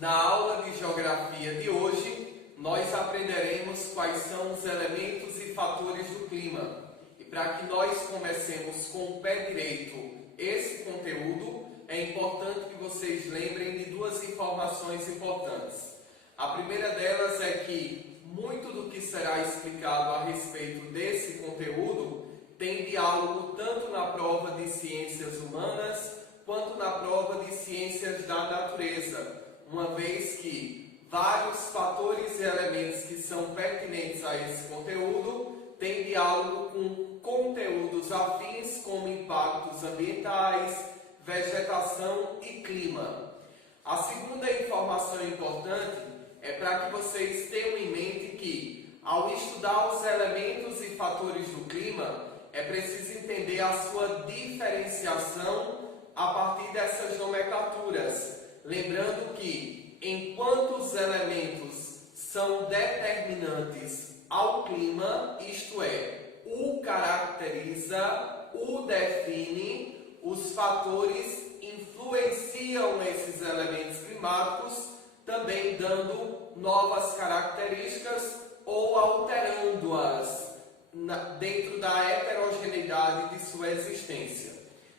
Na aula de Geografia de hoje, nós aprenderemos quais são os elementos e fatores do clima. E para que nós comecemos com o pé direito esse conteúdo, é importante que vocês lembrem de duas informações importantes. A primeira delas é que muito do que será explicado a respeito desse conteúdo tem diálogo tanto na prova de Ciências Humanas quanto na prova de Ciências da Natureza, uma vez que vários fatores e elementos que são pertinentes a esse conteúdo têm diálogo com conteúdos afins como impactos ambientais, vegetação e clima. A segunda informação importante é para que vocês tenham em mente que, ao estudar os elementos e fatores do clima, é preciso entender a sua diferenciação a partir dessas nomenclaturas. Lembrando que, enquanto os elementos são determinantes ao clima, isto é, o caracteriza, o define, os fatores influenciam esses elementos climáticos, também dando novas características ou alterando-as dentro da heterogeneidade de sua existência.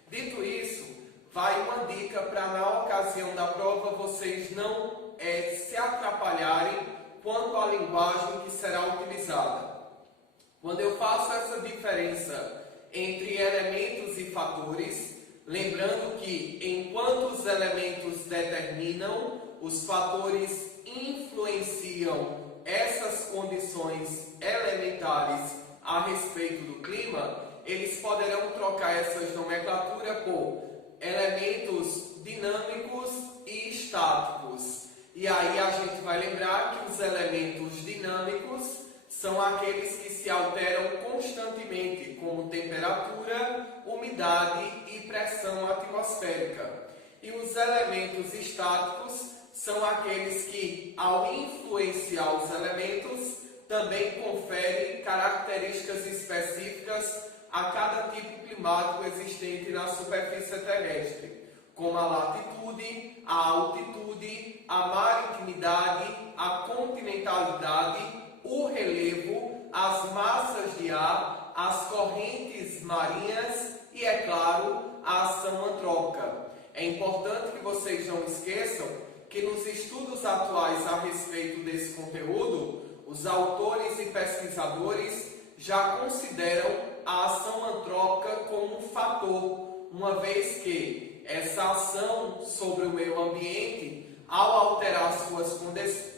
Dito isso, vai uma dica para na ocasião da prova vocês não se atrapalharem quanto à linguagem que será utilizada. Quando eu faço essa diferença entre elementos e fatores, lembrando que enquanto os elementos determinam, os fatores influenciam essas condições elementares a respeito do clima, eles poderão trocar essas nomenclaturas por elementos dinâmicos e estáticos. E aí a gente vai lembrar que os elementos dinâmicos são aqueles que se alteram constantemente, como temperatura, umidade e pressão atmosférica. E os elementos estáticos são aqueles que, ao influenciar os elementos, também conferem características específicas a cada tipo climático existente na superfície terrestre, como a latitude, a altitude, a maritimidade, a continentalidade, o relevo, as massas de ar, as correntes marinhas e, é claro, a ação antrópica. É importante que vocês não esqueçam que nos estudos atuais a respeito desse conteúdo, os autores e pesquisadores já consideram a ação antrópica como um fator, uma vez que essa ação sobre o meio ambiente, ao alterar suas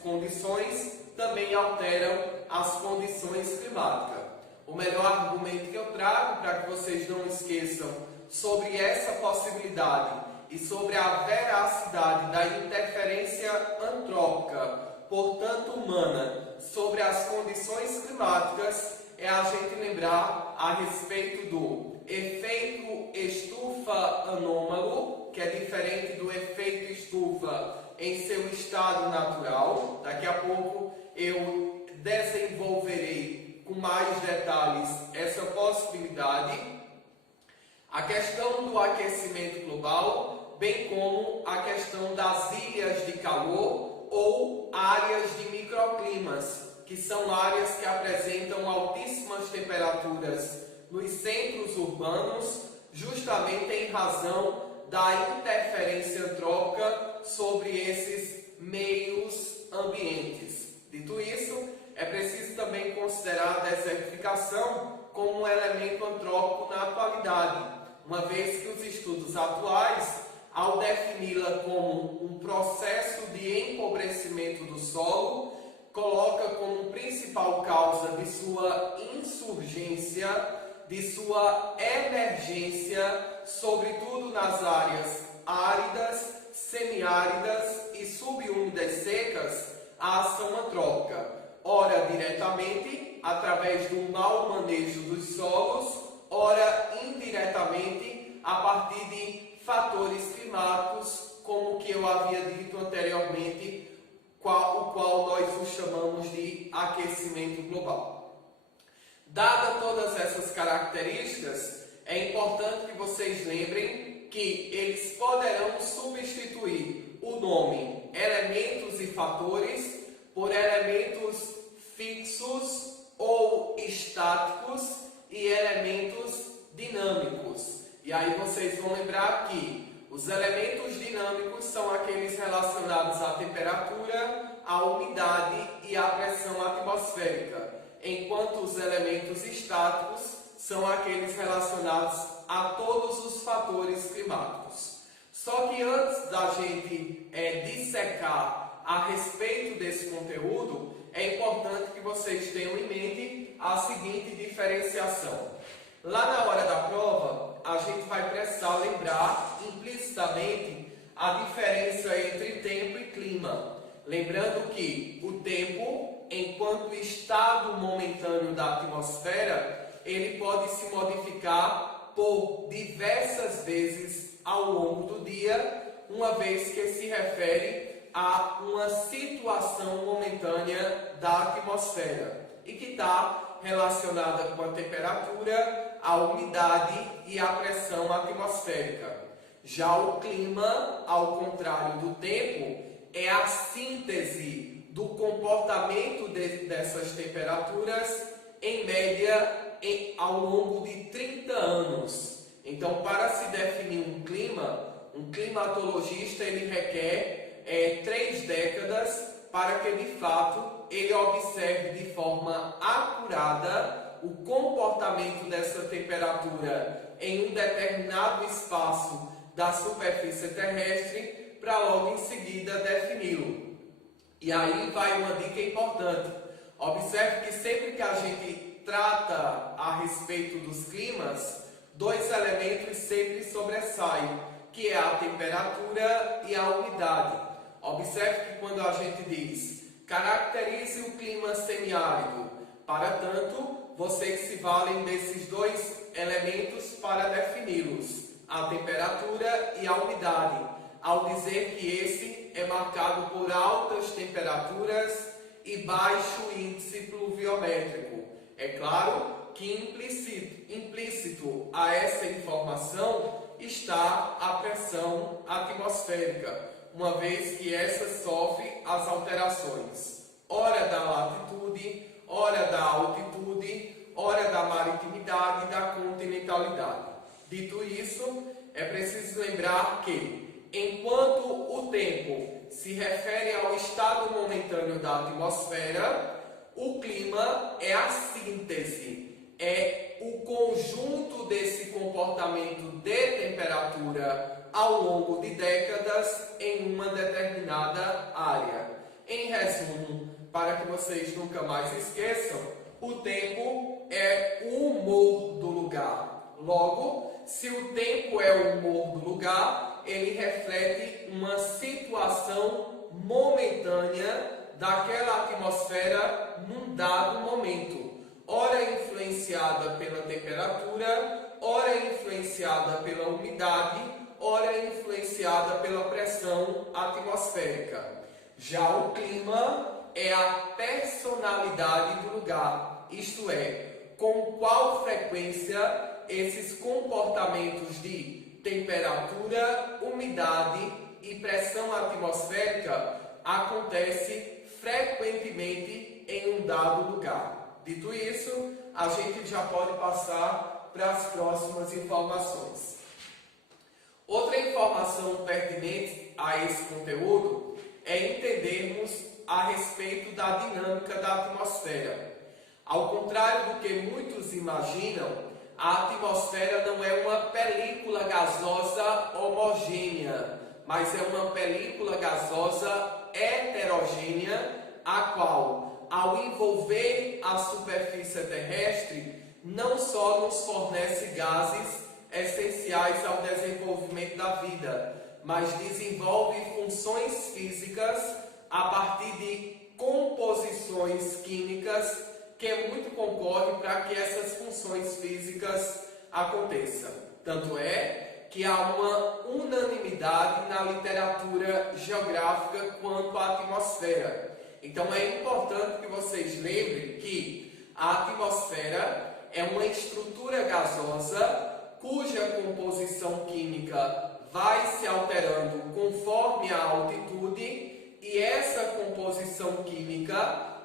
condições, também alteram as condições climáticas. O melhor argumento que eu trago para que vocês não esqueçam sobre essa possibilidade e sobre a veracidade da interferência antrópica, portanto humana, sobre as condições climáticas, é a gente lembrar a respeito do efeito estufa anômalo, que é diferente do efeito estufa em seu estado natural. Daqui a pouco eu desenvolverei com mais detalhes essa possibilidade. A questão do aquecimento global, bem como a questão das ilhas de calor ou áreas de microclimas, que são áreas que apresentam altíssimas temperaturas nos centros urbanos, justamente em razão da interferência antrópica sobre esses meios ambientes. Dito isso, é preciso também considerar a desertificação como um elemento antrópico na atualidade, uma vez que os estudos atuais, ao defini-la como um processo de empobrecimento do solo, coloca como principal causa de sua insurgência, de sua emergência, sobretudo nas áreas áridas, semiáridas e subúmidas secas, a ação antrópica, ora diretamente, através do mau manejo dos solos, ora indiretamente, a partir de fatores climáticos, como que eu havia dito anteriormente, o qual nós o chamamos de aquecimento global. Dadas todas essas características, é importante que vocês lembrem que eles poderão substituir o nome elementos e fatores por elementos fixos ou estáticos e elementos dinâmicos. E aí vocês vão lembrar que os elementos dinâmicos são aqueles relacionados à temperatura, à umidade e à pressão atmosférica, enquanto os elementos estáticos são aqueles relacionados a todos os fatores climáticos. Só que antes da gente dissecar a respeito desse conteúdo, é importante que vocês tenham em mente a seguinte diferenciação. Lá na hora da prova, a gente vai precisar lembrar implicitamente a diferença entre tempo e clima. Lembrando que o tempo, enquanto estado momentâneo da atmosfera, ele pode se modificar por diversas vezes ao longo do dia, uma vez que se refere a uma situação momentânea da atmosfera e que está relacionada com a temperatura, a umidade e a pressão atmosférica. Já o clima, ao contrário do tempo, é a síntese do comportamento dessas temperaturas, em média, ao longo de 30 anos. Então, para se definir um climatologista ele requer 3 décadas para que, de fato, ele observe de forma acurada o comportamento dessa temperatura em um determinado espaço da superfície terrestre, para logo em seguida defini-lo. E aí vai uma dica importante. Observe que sempre que a gente trata a respeito dos climas, 2 elementos sempre sobressaem, que é a temperatura e a umidade. Observe que quando a gente diz caracterize o clima semiárido, para tanto, vocês se valem desses 2 elementos para defini-los, a temperatura e a umidade, ao dizer que esse é marcado por altas temperaturas e baixo índice pluviométrico. É claro que implícito a essa informação está a pressão atmosférica, uma vez que essa sofre as alterações, ora da latitude, ora da altitude, ora da maritimidade e da continentalidade. Dito isso, é preciso lembrar que, enquanto o tempo se refere ao estado momentâneo da atmosfera, o clima é a síntese, é o conjunto desse comportamento de temperatura ao longo de décadas em uma determinada área. Em resumo, para que vocês nunca mais esqueçam, o tempo é o humor do lugar. Logo, se o tempo é o humor do lugar, ele reflete uma situação momentânea daquela atmosfera num dado momento, ora influenciada pela temperatura, ora influenciada pela umidade, ora influenciada pela pressão atmosférica. Já o clima é a personalidade do lugar, isto é, com qual frequência esses comportamentos de temperatura, umidade e pressão atmosférica acontecem frequentemente em um dado lugar. Dito isso, a gente já pode passar para as próximas informações. Outra informação pertinente a esse conteúdo é entendermos a respeito da dinâmica da atmosfera. Ao contrário do que muitos imaginam, a atmosfera não é uma película gasosa homogênea, mas é uma película gasosa heterogênea, a qual, ao envolver a superfície terrestre, não só nos fornece gases essenciais ao desenvolvimento da vida, mas desenvolve funções físicas a partir de composições químicas que muito concorre para que essas funções físicas aconteçam. Tanto é que há uma unanimidade na literatura geográfica quanto à atmosfera. Então é importante que vocês lembrem que a atmosfera é uma estrutura gasosa cuja composição química vai se alterando conforme a altitude e essa composição química,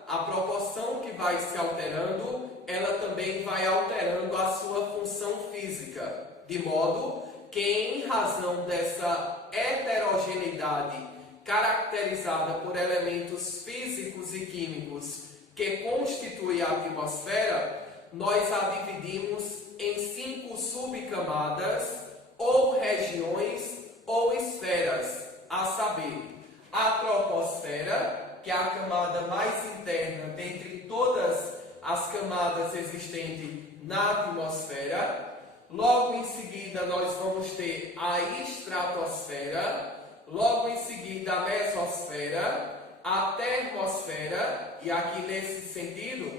a proporção que vai se alterando, ela também vai alterando a sua função física, de modo que, em razão dessa heterogeneidade caracterizada por elementos físicos e químicos que constituem a atmosfera, nós a dividimos em 5 subcamadas, ou regiões, ou esferas, a saber, a troposfera, que é a camada mais interna dentre todas as camadas existentes na atmosfera. Logo em seguida, nós vamos ter a estratosfera, logo em seguida a mesosfera, a termosfera, e aqui nesse sentido,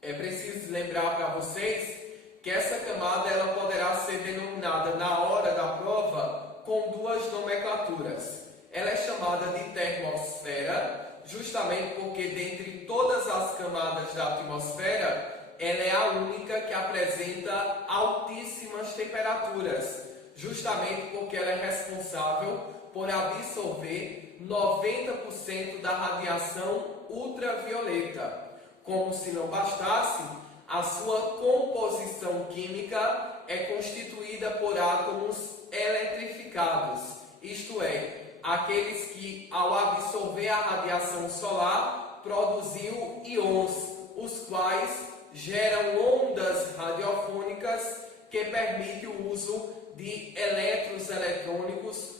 é preciso lembrar para vocês que essa camada ela poderá ser denominada na hora da prova com 2 nomenclaturas. Ela é chamada de termosfera, justamente porque dentre todas as camadas da atmosfera, ela é a única que apresenta altíssimas temperaturas, justamente porque ela é responsável por absorver 90% da radiação ultravioleta. Como se não bastasse, a sua composição química é constituída por átomos eletrificados, isto é, aqueles que, ao absorver a radiação solar, produziu íons, os quais geram ondas radiofônicas que permitem o uso de elétrons eletrônicos,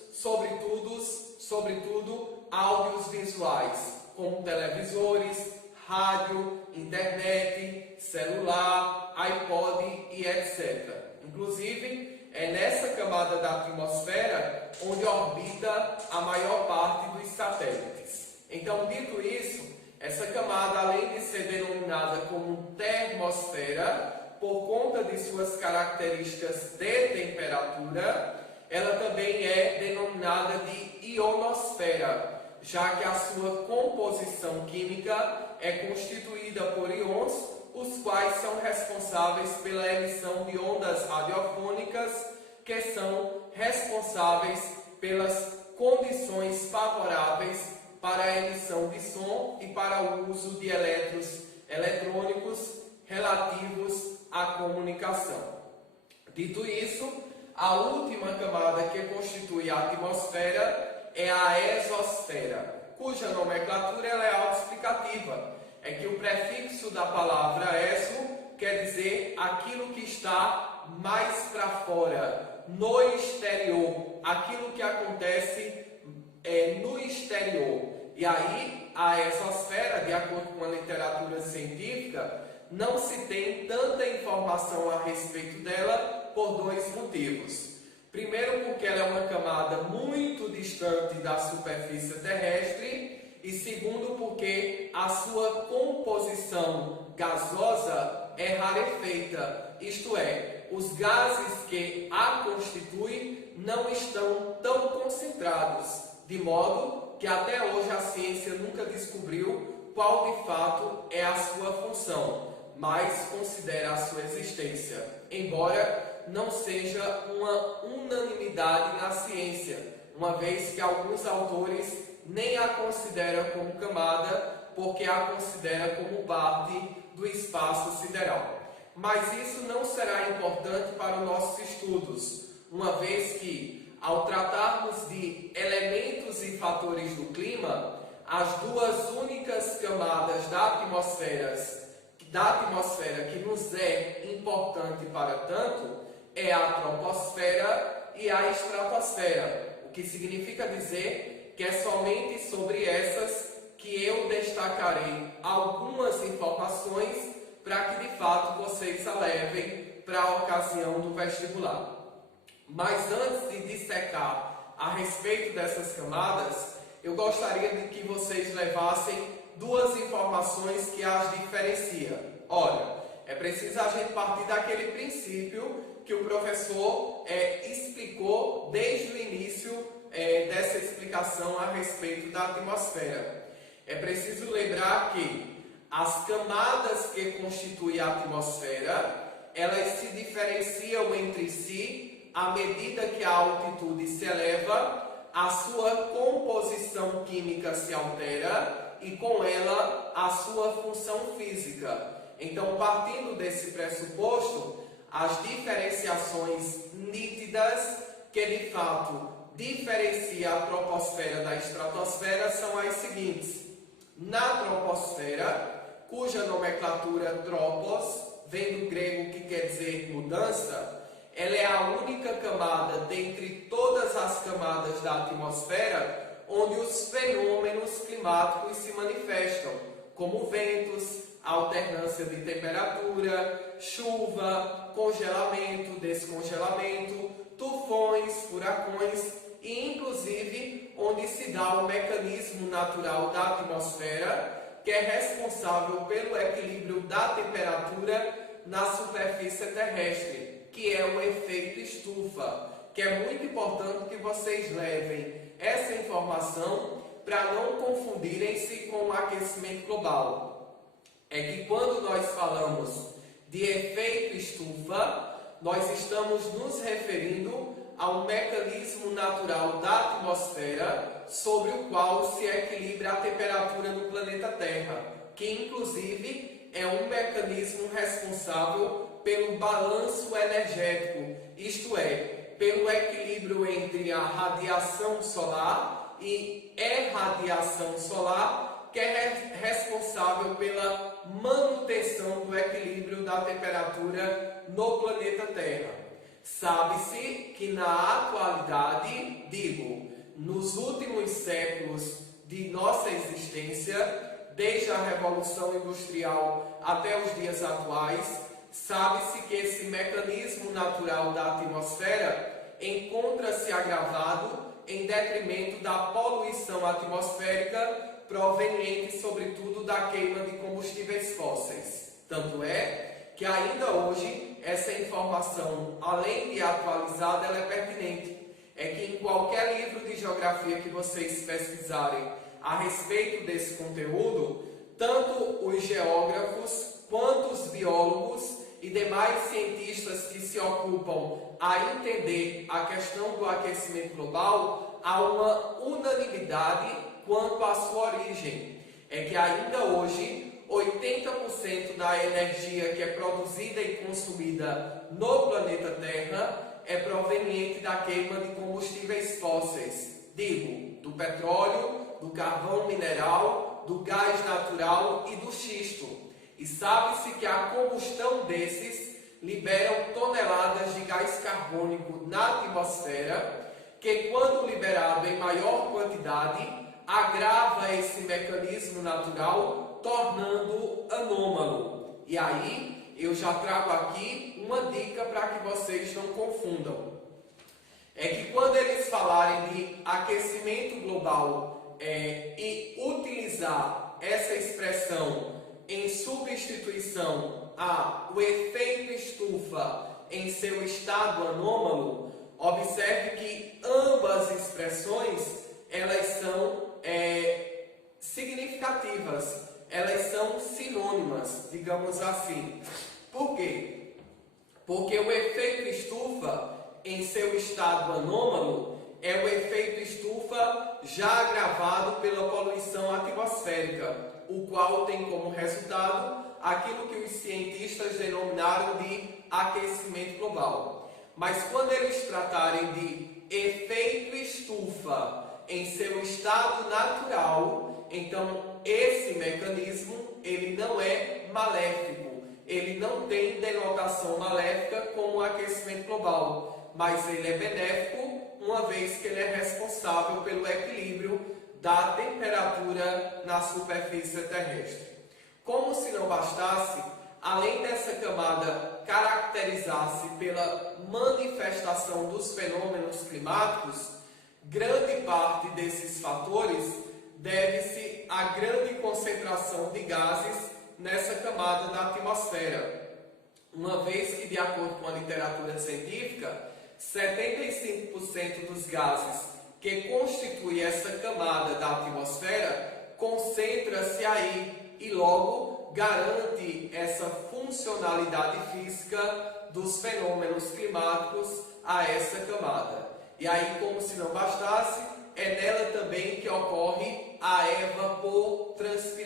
sobretudo áudios visuais, como televisores, rádio, internet, celular, iPod e etc. Inclusive, é nessa camada da atmosfera onde orbita a maior parte dos satélites. Então, dito isso, essa camada, além de ser denominada como termosfera, por conta de suas características de temperatura, ela também é denominada de ionosfera, já que a sua composição química é constituída por íons, os quais são responsáveis pela emissão de ondas radiofônicas, que são responsáveis pelas condições favoráveis para a emissão de som e para o uso de elétrons eletrônicos relativos à comunicação. Dito isso, a última camada que constitui a atmosfera é a exosfera, cuja nomenclatura ela é autoexplicativa. É que o prefixo da palavra exo quer dizer aquilo que está mais para fora, no exterior, aquilo que acontece no exterior. E aí, a exosfera, de acordo com a literatura científica, não se tem tanta informação a respeito dela por 2 motivos. Primeiro, porque ela é uma camada muito distante da superfície terrestre, e segundo, porque a sua composição gasosa é rarefeita, isto é, os gases que a constituem não estão tão concentrados, de modo que até hoje a ciência nunca descobriu qual de fato é a sua função, mas considera a sua existência, embora não seja uma unanimidade na ciência, uma vez que alguns autores nem a considera como camada, porque a considera como parte do espaço sideral. Mas isso não será importante para os nossos estudos, uma vez que, ao tratarmos de elementos e fatores do clima, as 2 únicas camadas da atmosfera que nos é importante para tanto é a troposfera e a estratosfera, o que significa dizer que é somente sobre essas que eu destacarei algumas informações para que de fato vocês a levem para a ocasião do vestibular. Mas antes de dissecar a respeito dessas camadas, eu gostaria de que vocês levassem 2 informações que as diferenciam. Olha, é preciso a gente partir daquele princípio que o professor explicou desde o início dessa explicação a respeito da atmosfera. É preciso lembrar que as camadas que constituem a atmosfera, elas se diferenciam entre si à medida que a altitude se eleva, a sua composição química se altera e com ela a sua função física. Então, partindo desse pressuposto, as diferenciações nítidas que de fato diferencia a troposfera da estratosfera são as seguintes. Na troposfera, cuja nomenclatura tropos vem do grego que quer dizer mudança, ela é a única camada dentre todas as camadas da atmosfera onde os fenômenos climáticos se manifestam, como ventos, alternância de temperatura, chuva, congelamento, descongelamento, tufões, furacões e, inclusive, onde se dá o mecanismo natural da atmosfera que é responsável pelo equilíbrio da temperatura na superfície terrestre, que é o efeito estufa, que é muito importante que vocês levem essa informação para não confundirem-se com o aquecimento global. É que quando nós falamos de efeito estufa, nós estamos nos referindo ao mecanismo natural da atmosfera sobre o qual se equilibra a temperatura no planeta Terra, que inclusive é um mecanismo responsável pelo balanço energético, isto é, pelo equilíbrio entre a radiação solar e irradiação solar, que é responsável pela manutenção do equilíbrio da temperatura no planeta Terra. Sabe-se que na atualidade, nos últimos séculos de nossa existência, desde a Revolução Industrial até os dias atuais, sabe-se que esse mecanismo natural da atmosfera encontra-se agravado em detrimento da poluição atmosférica proveniente, sobretudo, da queima de combustíveis fósseis. Tanto é que ainda hoje essa informação, além de atualizada, ela é pertinente. É que em qualquer livro de geografia que vocês pesquisarem a respeito desse conteúdo, tanto os geógrafos quanto os biólogos e demais cientistas que se ocupam a entender a questão do aquecimento global, há uma unanimidade quanto à sua origem. É que ainda hoje 80% da energia que é produzida e consumida no planeta Terra é proveniente da queima de combustíveis fósseis, do petróleo, do carvão mineral, do gás natural e do xisto. E sabe-se que a combustão desses liberam toneladas de gás carbônico na atmosfera, que quando liberado em maior quantidade, agrava esse mecanismo natural, tornando anômalo. E aí, eu já trago aqui uma dica para que vocês não confundam. É que quando eles falarem de aquecimento global e utilizar essa expressão em substituição ao efeito estufa em seu estado anômalo, observe que ambas expressões elas são significativas, elas são sinônimas, digamos assim. Por quê? Porque o efeito estufa em seu estado anômalo é o efeito estufa já agravado pela poluição atmosférica, o qual tem como resultado aquilo que os cientistas denominaram de aquecimento global. Mas quando eles tratarem de efeito estufa em seu estado natural, então esse mecanismo ele não é maléfico, ele não tem denotação maléfica como o aquecimento global, mas ele é benéfico, uma vez que ele é responsável pelo equilíbrio da temperatura na superfície terrestre. Como se não bastasse, além dessa camada caracterizar-se pela manifestação dos fenômenos climáticos, grande parte desses fatores deve-se à grande concentração de gases nessa camada da atmosfera, uma vez que, de acordo com a literatura científica, 75% dos gases que constituem essa camada da atmosfera concentra-se aí e logo garante essa funcionalidade física dos fenômenos climáticos a essa camada. E aí, como se não bastasse,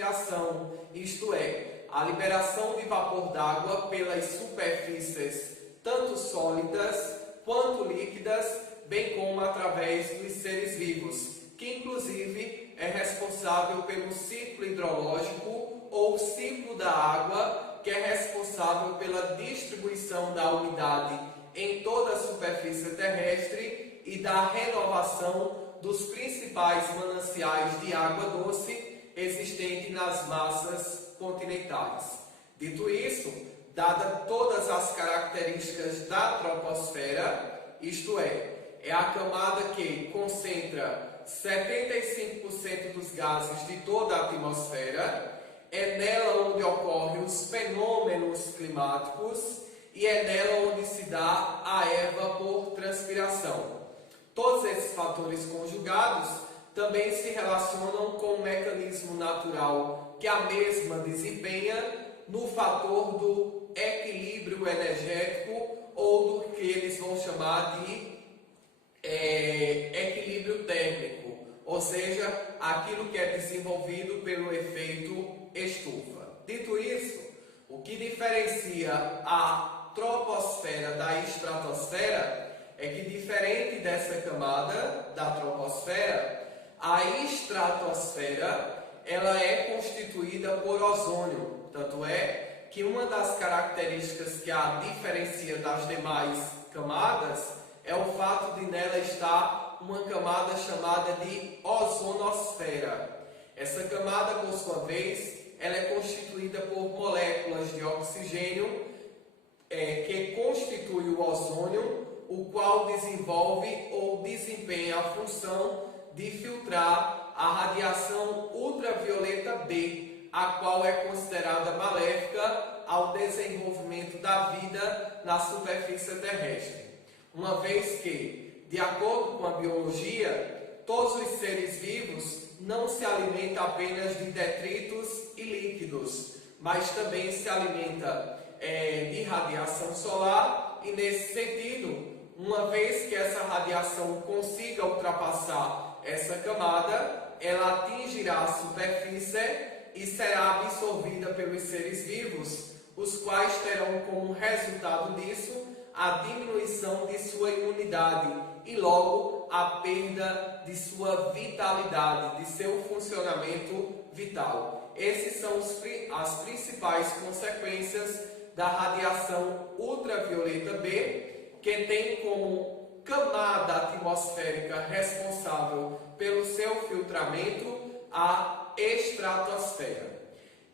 transpiração, isto é, a liberação de vapor d'água pelas superfícies tanto sólidas quanto líquidas, bem como através dos seres vivos, que inclusive é responsável pelo ciclo hidrológico ou ciclo da água, que é responsável pela distribuição da umidade em toda a superfície terrestre e da renovação dos principais mananciais de água doce existentes nas massas continentais. Dito isso, dada todas as características da troposfera, isto é a camada que concentra 75% dos gases de toda a atmosfera, é nela onde ocorrem os fenômenos climáticos e é nela onde se dá a evapotranspiração. Todos esses fatores conjugados também se relacionam com o mecanismo natural que a mesma desempenha no fator do equilíbrio energético ou do que eles vão chamar de equilíbrio térmico, ou seja, aquilo que é desenvolvido pelo efeito estufa. Dito isso, o que diferencia a troposfera da estratosfera é que, diferente dessa camada da troposfera, a estratosfera ela é constituída por ozônio. Tanto é que uma das características que a diferencia das demais camadas é o fato de nela estar uma camada chamada de ozonosfera. Essa camada, por sua vez, ela é constituída por moléculas de oxigênio que constitui o ozônio, o qual desenvolve ou desempenha a função de filtrar a radiação ultravioleta B, a qual é considerada maléfica ao desenvolvimento da vida na superfície terrestre. Uma vez que, de acordo com a biologia, todos os seres vivos não se alimentam apenas de detritos e líquidos, mas também se alimentam de radiação solar e, nesse sentido, uma vez que essa radiação consiga ultrapassar essa camada, ela atingirá a superfície e será absorvida pelos seres vivos, os quais terão como resultado disso a diminuição de sua imunidade e logo a perda de sua vitalidade, de seu funcionamento vital. Essas são as principais consequências da radiação ultravioleta B, que tem como camada atmosférica responsável pelo seu filtramento a estratosfera.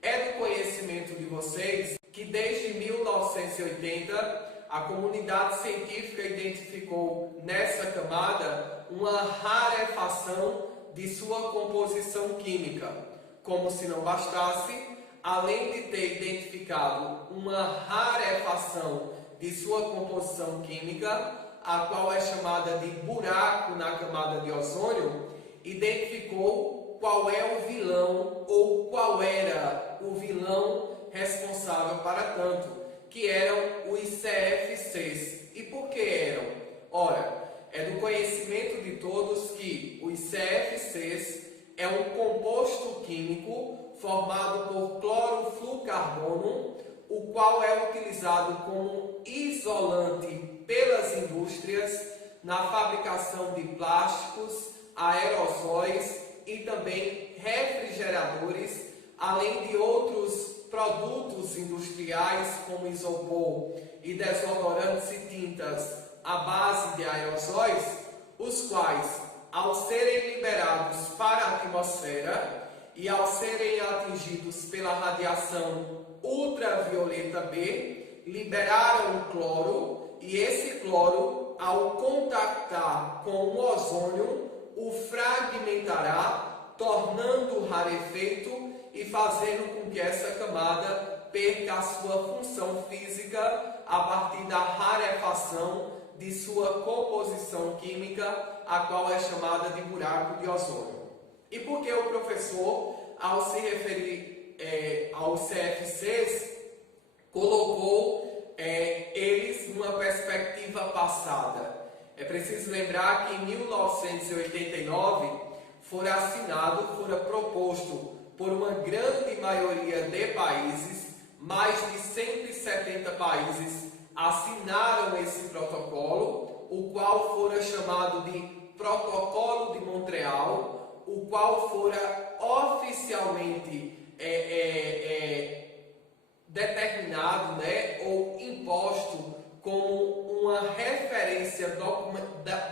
É do conhecimento de vocês que desde 1980 a comunidade científica identificou nessa camada uma rarefação de sua composição química. Como se não bastasse, além de ter identificado uma rarefação de sua composição química, a qual é chamada de buraco na camada de ozônio, identificou qual é o vilão ou qual era o vilão responsável para tanto, que eram os CFCs. E por que eram? Ora, é do conhecimento de todos que os CFCs é um composto químico formado por clorofluorcarbono, o qual é utilizado como isolante pelas indústrias na fabricação de plásticos, aerosóis e também refrigeradores, além de outros produtos industriais como isopor e desodorantes e tintas à base de aerosóis, os quais, ao serem liberados para a atmosfera e ao serem atingidos pela radiação ultravioleta B, liberaram o cloro, e esse cloro, ao contactar com o ozônio, o fragmentará, tornando-o rarefeito e fazendo com que essa camada perca a sua função física a partir da rarefação de sua composição química, a qual é chamada de buraco de ozônio. E por que o professor, ao se referir aos CFCs, colocou eles numa perspectiva passada? É preciso lembrar que em 1989 fora proposto por uma grande maioria de países. Mais de 170 países assinaram esse protocolo, o qual fora chamado de Protocolo de Montreal, o qual fora oficialmente determinado, né, ou imposto como uma referência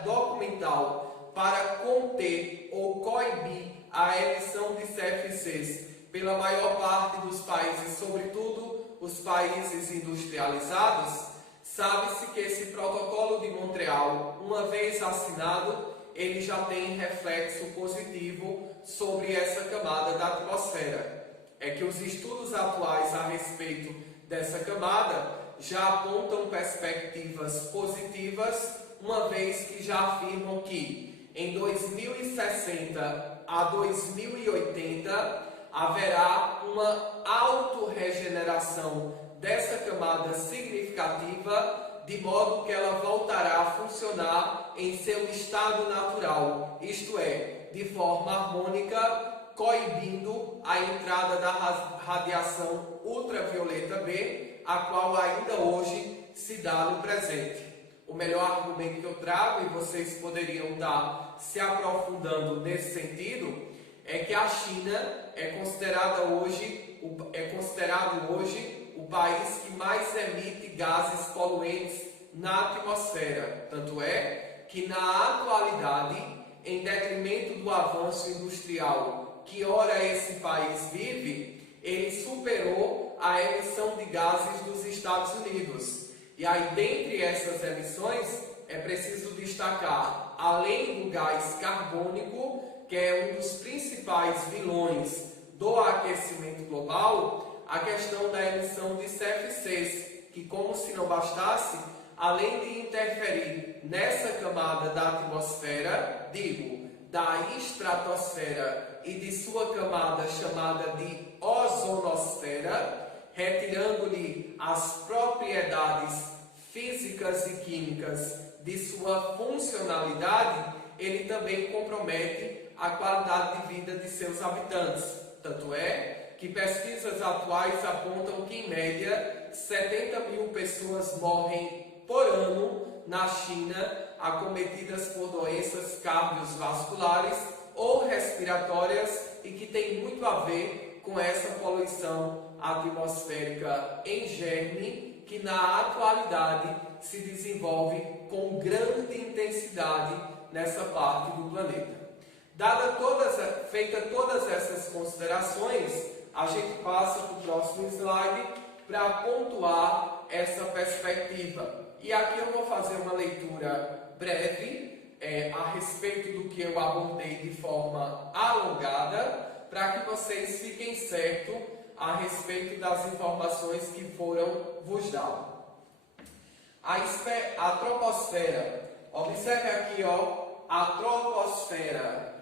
documental para conter ou coibir a emissão de CFCs pela maior parte dos países, sobretudo os países industrializados. Sabe-se que esse protocolo de Montreal, uma vez assinado, ele já tem reflexo positivo sobre essa camada da atmosfera. É que os estudos atuais a respeito dessa camada já apontam perspectivas positivas, uma vez que já afirmam que em 2060 a 2080 haverá uma autorregeneração dessa camada significativa, de modo que ela voltará a funcionar em seu estado natural, isto é, de forma harmônica, coibindo a entrada da radiação ultravioleta B, a qual ainda hoje se dá no presente. O melhor argumento que eu trago, e vocês poderiam estar se aprofundando nesse sentido, é que a China é considerado hoje o país que mais emite gases poluentes na atmosfera. Tanto é que, na atualidade, em detrimento do avanço industrial que ora esse país vive, ele superou a emissão de gases dos Estados Unidos. E aí, dentre essas emissões, é preciso destacar, além do gás carbônico, que é um dos principais vilões do aquecimento global, a questão da emissão de CFCs, que, como se não bastasse, além de interferir nessa camada da atmosfera, da estratosfera e de sua camada chamada de ozonosfera, retirando-lhe as propriedades físicas e químicas de sua funcionalidade, ele também compromete a qualidade de vida de seus habitantes. Tanto é que pesquisas atuais apontam que, em média, 70 mil pessoas morrem por ano na China, acometidas por doenças cardiovasculares ou respiratórias, e que tem muito a ver com essa poluição atmosférica em germe, que na atualidade se desenvolve com grande intensidade nessa parte do planeta. Feitas todas essas considerações, a gente passa para o próximo slide para pontuar essa perspectiva. E aqui eu vou fazer uma leitura breve a respeito do que eu abordei de forma alongada, para que vocês fiquem certos a respeito das informações que foram vos dadas. A troposfera, observe aqui, a troposfera.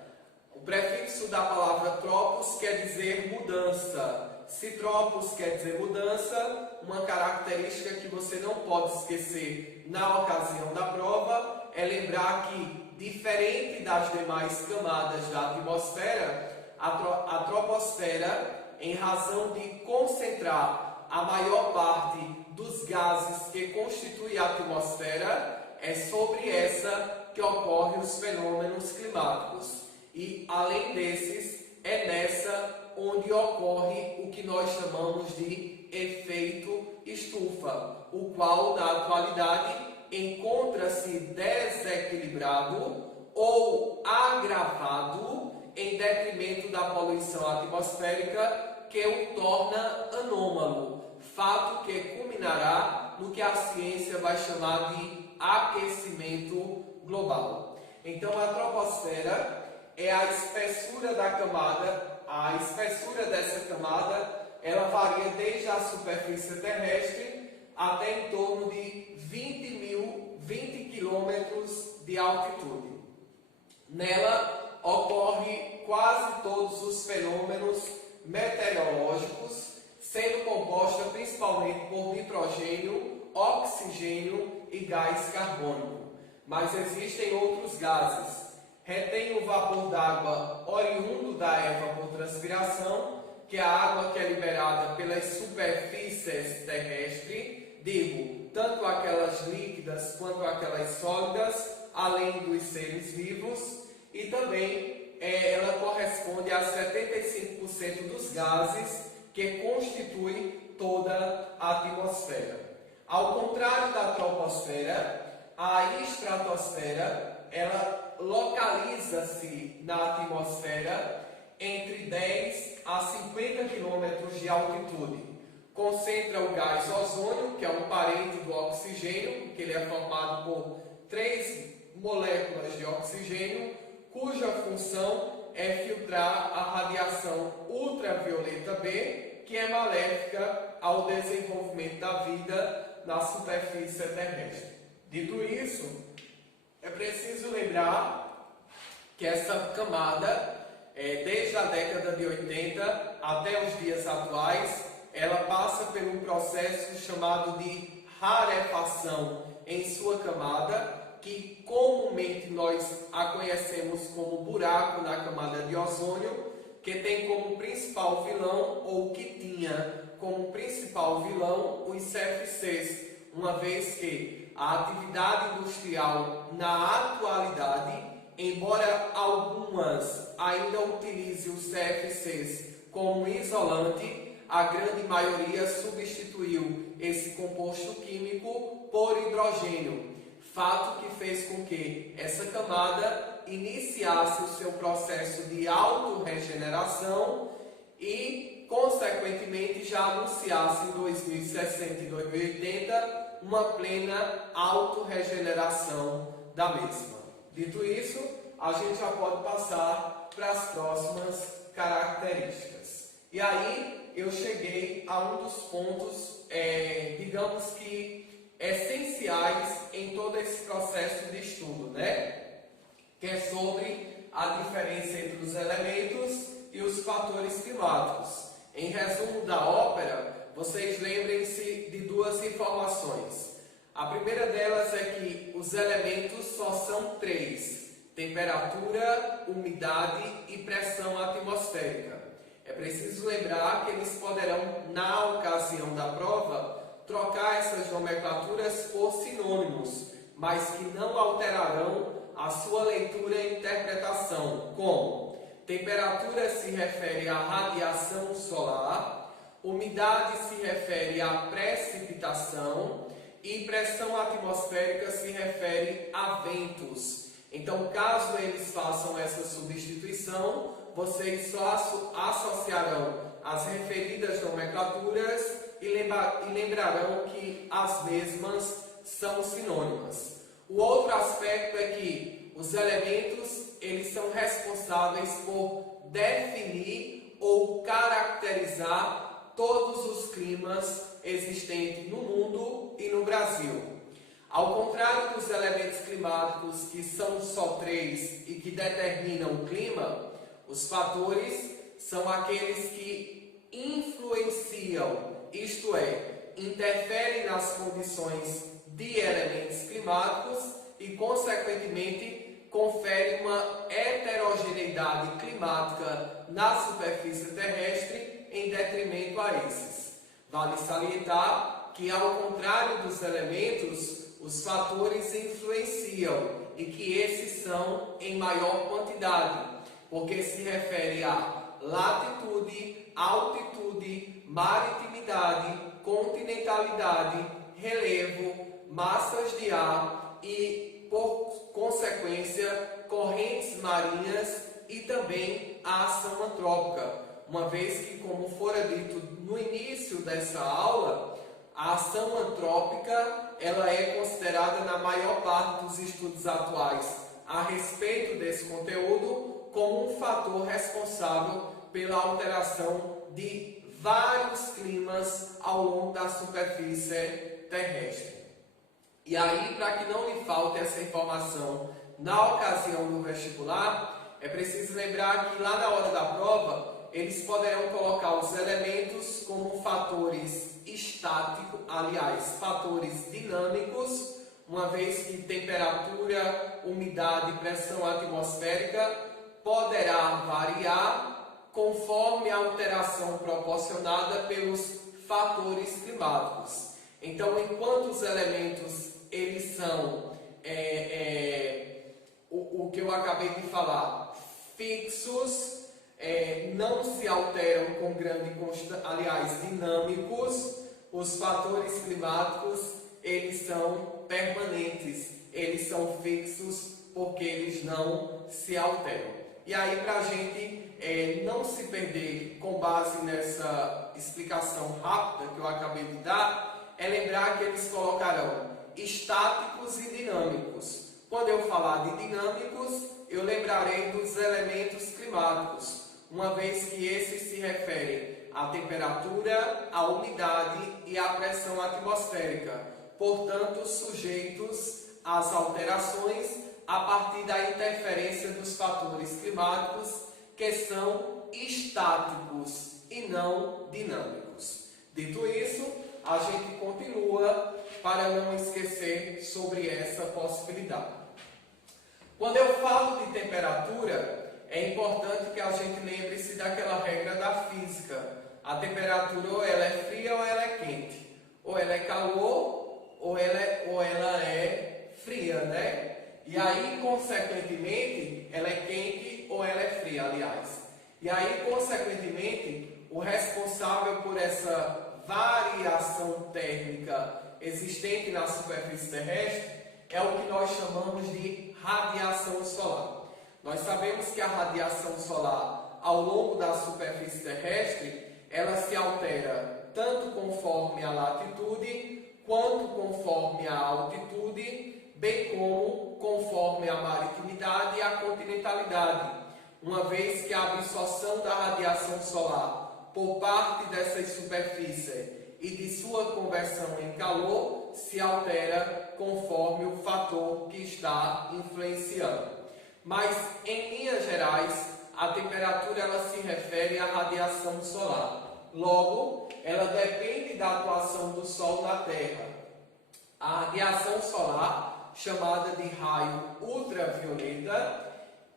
O prefixo da palavra tropos quer dizer mudança. Se tropos quer dizer mudança, uma característica que você não pode esquecer na ocasião da prova é lembrar que, diferente das demais camadas da atmosfera, a troposfera, em razão de concentrar a maior parte dos gases que constituem a atmosfera, é sobre essa que ocorrem os fenômenos climáticos. E, além desses, é nessa onde ocorre o que nós chamamos de efeito estufa, o qual, na atualidade, encontra-se desequilibrado ou agravado em detrimento da poluição atmosférica, que o torna anômalo, fato que culminará no que a ciência vai chamar de aquecimento global. Então, a troposfera é a espessura da camada. A espessura dessa camada, ela varia desde a superfície terrestre até em torno de 20 quilômetros de altitude. Nela ocorre quase todos os fenômenos meteorológicos, sendo composta principalmente por nitrogênio, oxigênio e gás carbônico. Mas existem outros gases. retém o vapor d'água oriundo da evapotranspiração, que é a água que é liberada pelas superfícies terrestres, tanto aquelas líquidas quanto aquelas sólidas, além dos seres vivos, e também ela corresponde a 75% dos gases que constituem toda a atmosfera. Ao contrário da troposfera, a estratosfera ela localiza-se na atmosfera entre 10 a 50 km de altitude. Concentra o gás ozônio, que é um parente do oxigênio, que ele é formado por 3 moléculas de oxigênio, cuja função é filtrar a radiação ultravioleta B, que é maléfica ao desenvolvimento da vida na superfície terrestre. Dito isso, é preciso lembrar que essa camada, desde a década de 80 até os dias atuais, ela passa por um processo chamado de rarefação em sua camada, que comumente nós a conhecemos como buraco na camada de ozônio, que tem como principal vilão, ou que tinha como principal vilão, os CFCs, uma vez que a atividade industrial na atualidade, embora algumas ainda utilizem os CFCs como isolante, a grande maioria substituiu esse composto químico por hidrogênio, fato que fez com que essa camada iniciasse o seu processo de autorregeneração e, consequentemente, já anunciasse em 2060 e 2080 uma plena autorregeneração da mesma. Dito isso, a gente já pode passar para as próximas características. E aí eu cheguei a um dos pontos, digamos que essenciais em todo esse processo de estudo, né? Que é sobre a diferença entre os elementos e os fatores climáticos. Em resumo da ópera, vocês lembrem-se de 2 informações. A primeira delas é que os elementos só são 3: temperatura, umidade e pressão atmosférica. É preciso lembrar que eles poderão, na ocasião da prova, trocar essas nomenclaturas por sinônimos, mas que não alterarão a sua leitura e interpretação, como temperatura se refere à radiação solar, umidade se refere à precipitação e pressão atmosférica se refere a ventos. Então, caso eles façam essa substituição, vocês só associarão as referidas nomenclaturas e lembrarão que as mesmas são sinônimas. O outro aspecto é que os elementos eles são responsáveis por definir ou caracterizar todos os climas existentes no mundo e no Brasil. Ao contrário dos elementos climáticos, que são só 3 e que determinam o clima, os fatores são aqueles que influenciam, isto é, interferem nas condições de elementos climáticos e, consequentemente, conferem uma heterogeneidade climática na superfície terrestre em detrimento a esses. Vale salientar que, ao contrário dos elementos, os fatores influenciam e que esses são em maior quantidade, porque se refere a latitude, altitude, maritimidade, continentalidade, relevo, massas de ar e, por consequência, correntes marinhas e também a ação antrópica, uma vez que, como fora dito no início dessa aula, a ação antrópica ela é considerada na maior parte dos estudos atuais a respeito desse conteúdo como um fator responsável pela alteração de vários climas ao longo da superfície terrestre. E aí, para que não lhe falte essa informação na ocasião do vestibular, é preciso lembrar que lá na hora da prova, eles poderão colocar os elementos como fatores estáticos, aliás, fatores dinâmicos, uma vez que temperatura, umidade e pressão atmosférica poderá variar conforme a alteração proporcionada pelos fatores climáticos. Então, enquanto os elementos eles são o que eu acabei de falar, fixos, não se alteram com grande constância, aliás, dinâmicos, os fatores climáticos eles são permanentes, eles são fixos porque eles não se alteram. E aí, para a gente não se perder com base nessa explicação rápida que eu acabei de dar, é lembrar que eles colocarão estáticos e dinâmicos. Quando eu falar de dinâmicos, eu lembrarei dos elementos climáticos, uma vez que esses se referem à temperatura, à umidade e à pressão atmosférica, portanto sujeitos às alterações a partir da interferência dos fatores climáticos, que são estáticos e não dinâmicos. Dito isso, a gente continua para não esquecer sobre essa possibilidade. Quando eu falo de temperatura, é importante que a gente lembre-se daquela regra da física. A temperatura ou ela é fria ou ela é quente. Ou ela é calor ou ela é fria, né? E aí, consequentemente, ela é quente ou ela é fria, aliás. E aí, consequentemente, o responsável por essa variação térmica existente na superfície terrestre é o que nós chamamos de radiação solar. Nós sabemos que a radiação solar, ao longo da superfície terrestre, ela se altera tanto conforme a latitude, quanto conforme a altitude, bem como conforme a maritimidade e a continentalidade, uma vez que a absorção da radiação solar por parte dessas superfícies e de sua conversão em calor se altera conforme o fator que está influenciando. Mas, em linhas gerais, a temperatura ela se refere à radiação solar. Logo, ela depende da atuação do Sol na Terra. A radiação solar, chamada de raio ultravioleta,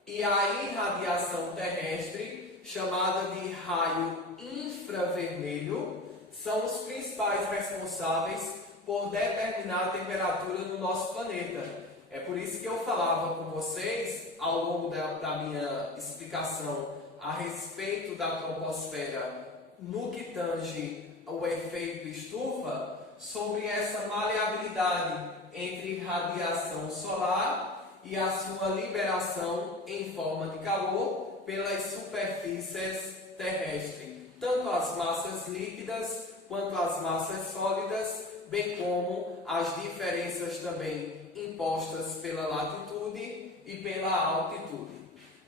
e a irradiação terrestre, chamada de raio infravermelho, são os principais responsáveis por determinar a temperatura do nosso planeta. É por isso que eu falava com vocês, ao longo da minha explicação a respeito da troposfera no que tange o efeito estufa, sobre essa maleabilidade entre radiação solar e a sua liberação em forma de calor pelas superfícies terrestres, tanto as massas líquidas quanto as massas sólidas, bem como as diferenças também impostas pela latitude e pela altitude.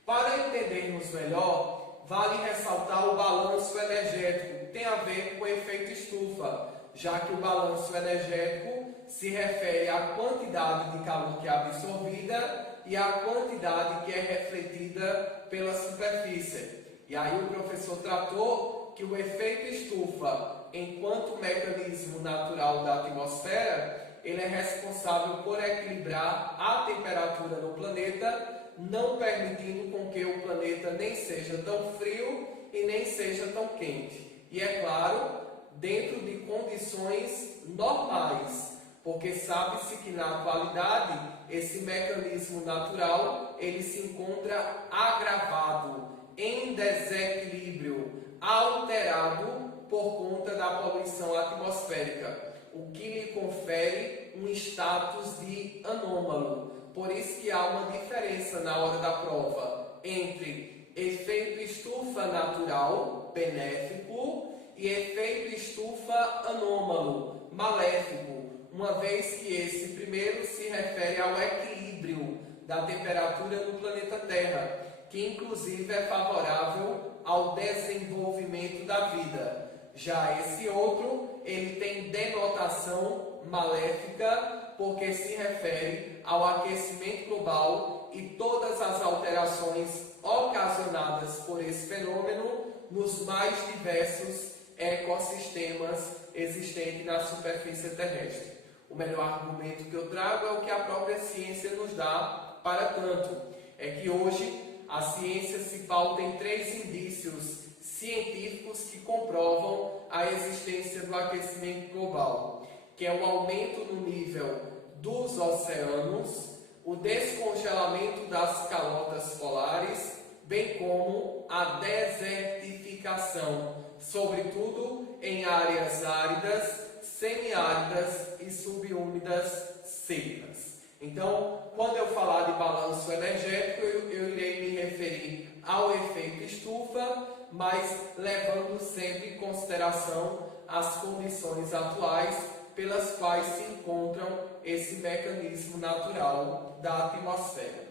Para entendermos melhor, vale ressaltar o balanço energético, que tem a ver com o efeito estufa, já que o balanço energético se refere à quantidade de calor que é absorvida e à quantidade que é refletida pela superfície. E aí o professor tratou que o efeito estufa, enquanto mecanismo natural da atmosfera, ele é responsável por equilibrar a temperatura no planeta, não permitindo com que o planeta nem seja tão frio e nem seja tão quente. E é claro, dentro de condições normais, porque sabe-se que na atualidade esse mecanismo natural ele se encontra agravado, em desequilíbrio, alterado por conta da poluição atmosférica, o que lhe confere um status de anômalo. Por isso que há uma diferença na hora da prova entre efeito estufa natural, benéfico, e efeito estufa anômalo, maléfico, uma vez que esse primeiro se refere ao equilíbrio da temperatura no planeta Terra, que inclusive é favorável ao desenvolvimento da vida. Já esse outro, ele tem denotação maléfica, porque se refere ao aquecimento global e todas as alterações ocasionadas por esse fenômeno nos mais diversos ecossistemas existentes na superfície terrestre. O melhor argumento que eu trago é o que a própria ciência nos dá para tanto. É que hoje a ciência se pauta em 3 indícios científicos que comprovam a existência do aquecimento global, que é o aumento no nível dos oceanos, o descongelamento das calotas polares, bem como a desertificação, sobretudo em áreas áridas, semiáridas e subúmidas secas. Então, quando eu falar de balanço energético, eu irei me referir ao efeito estufa, mas levando sempre em consideração as condições atuais pelas quais se encontram esse mecanismo natural da atmosfera.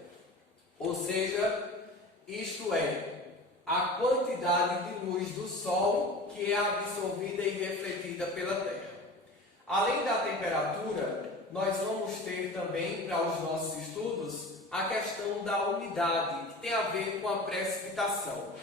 Ou seja, isto é, a quantidade de luz do Sol que é absorvida e refletida pela Terra. Além da temperatura, nós vamos ter também, para os nossos estudos, a questão da umidade, que tem a ver com a precipitação.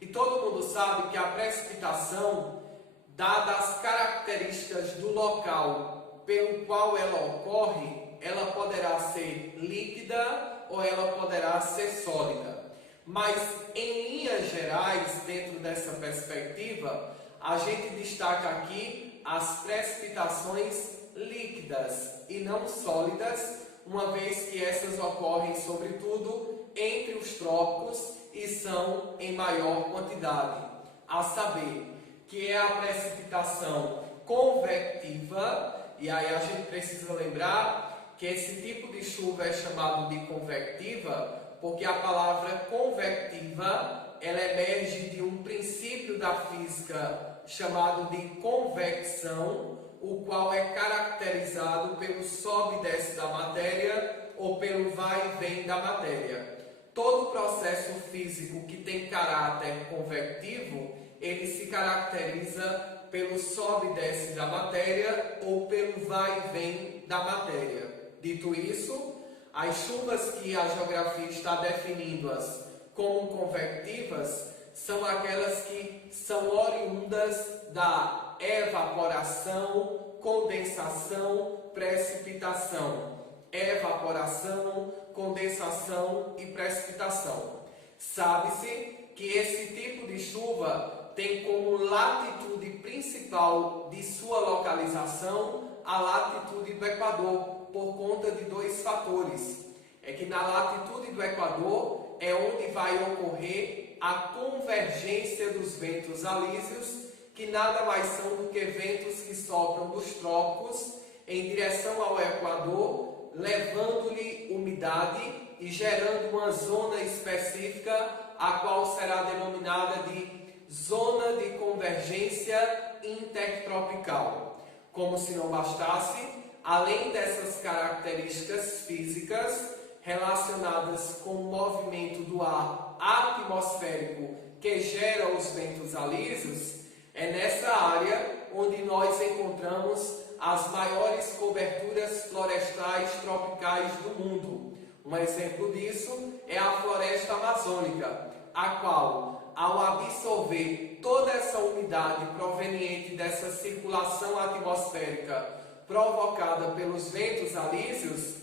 E todo mundo sabe que a precipitação, dadas as características do local pelo qual ela ocorre, ela poderá ser líquida ou ela poderá ser sólida. Mas, em linhas gerais, dentro dessa perspectiva, a gente destaca aqui as precipitações líquidas e não sólidas, uma vez que essas ocorrem, sobretudo, entre os trópicos e são em maior quantidade. A saber, que é a precipitação convectiva, e aí a gente precisa lembrar que esse tipo de chuva é chamado de convectiva, porque a palavra convectiva, ela emerge de um princípio da física chamado de convecção, o qual é caracterizado pelo sobe e desce da matéria ou pelo vai e vem da matéria. Todo processo físico que tem caráter convectivo, ele se caracteriza pelo sobe e desce da matéria ou pelo vai e vem da matéria. Dito isso, as chuvas que a geografia está definindo-as como convectivas são aquelas que são oriundas da evaporação, condensação, precipitação. Evaporação, condensação e precipitação. Sabe-se que esse tipo de chuva tem como latitude principal de sua localização a latitude do Equador, por conta de 2 fatores. É que na latitude do Equador é onde vai ocorrer a convergência dos ventos alísios, que nada mais são do que ventos que sopram dos trópicos em direção ao Equador, levando-lhe umidade e gerando uma zona específica, a qual será denominada de zona de convergência intertropical. Como se não bastasse, além dessas características físicas relacionadas com o movimento do ar atmosférico que gera os ventos alísios, é nessa área onde nós encontramos as maiores coberturas florestais tropicais do mundo. Um exemplo disso é a floresta amazônica, a qual, ao absorver toda essa umidade proveniente dessa circulação atmosférica provocada pelos ventos alísios,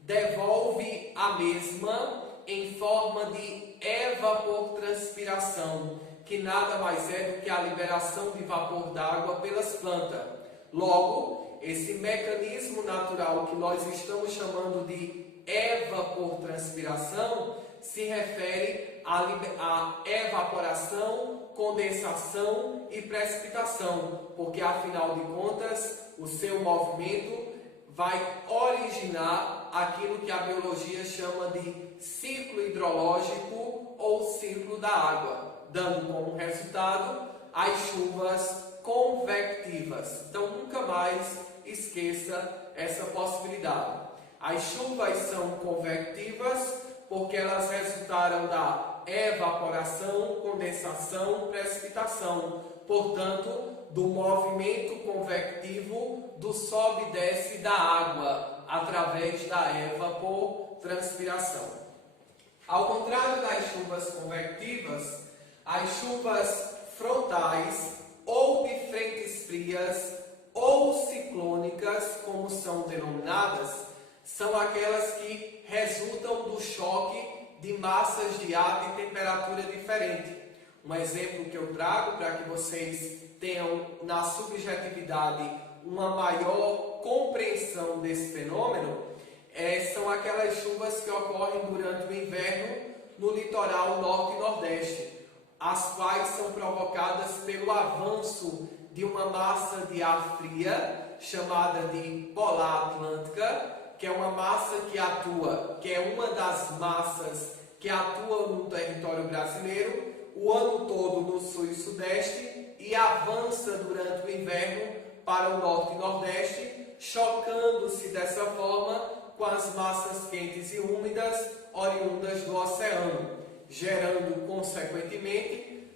devolve a mesma em forma de evapotranspiração, que nada mais é do que a liberação de vapor d'água pelas plantas. Logo, esse mecanismo natural que nós estamos chamando de evapotranspiração se refere à evaporação, condensação e precipitação, porque afinal de contas o seu movimento vai originar aquilo que a biologia chama de ciclo hidrológico ou ciclo da água, dando como resultado as chuvas convectivas. Então nunca mais esqueça essa possibilidade. As chuvas são convectivas porque elas resultaram da evaporação, condensação, precipitação, portanto, do movimento convectivo do sobe e desce da água através da evapotranspiração. Ao contrário das chuvas convectivas, as chuvas frontais ou de frentes frias ou ciclônicas, como são denominadas, são aquelas que resultam do choque de massas de ar de temperatura diferente. Um exemplo que eu trago para que vocês tenham na subjetividade uma maior compreensão desse fenômeno são aquelas chuvas que ocorrem durante o inverno no litoral norte e nordeste, as quais são provocadas pelo avanço de uma massa de ar fria chamada de polar atlântica, que é uma massa que é uma das massas que atua no território brasileiro o ano todo no sul e sudeste e avança durante o inverno para o norte e nordeste, chocando-se dessa forma com as massas quentes e úmidas oriundas do oceano, gerando, consequentemente,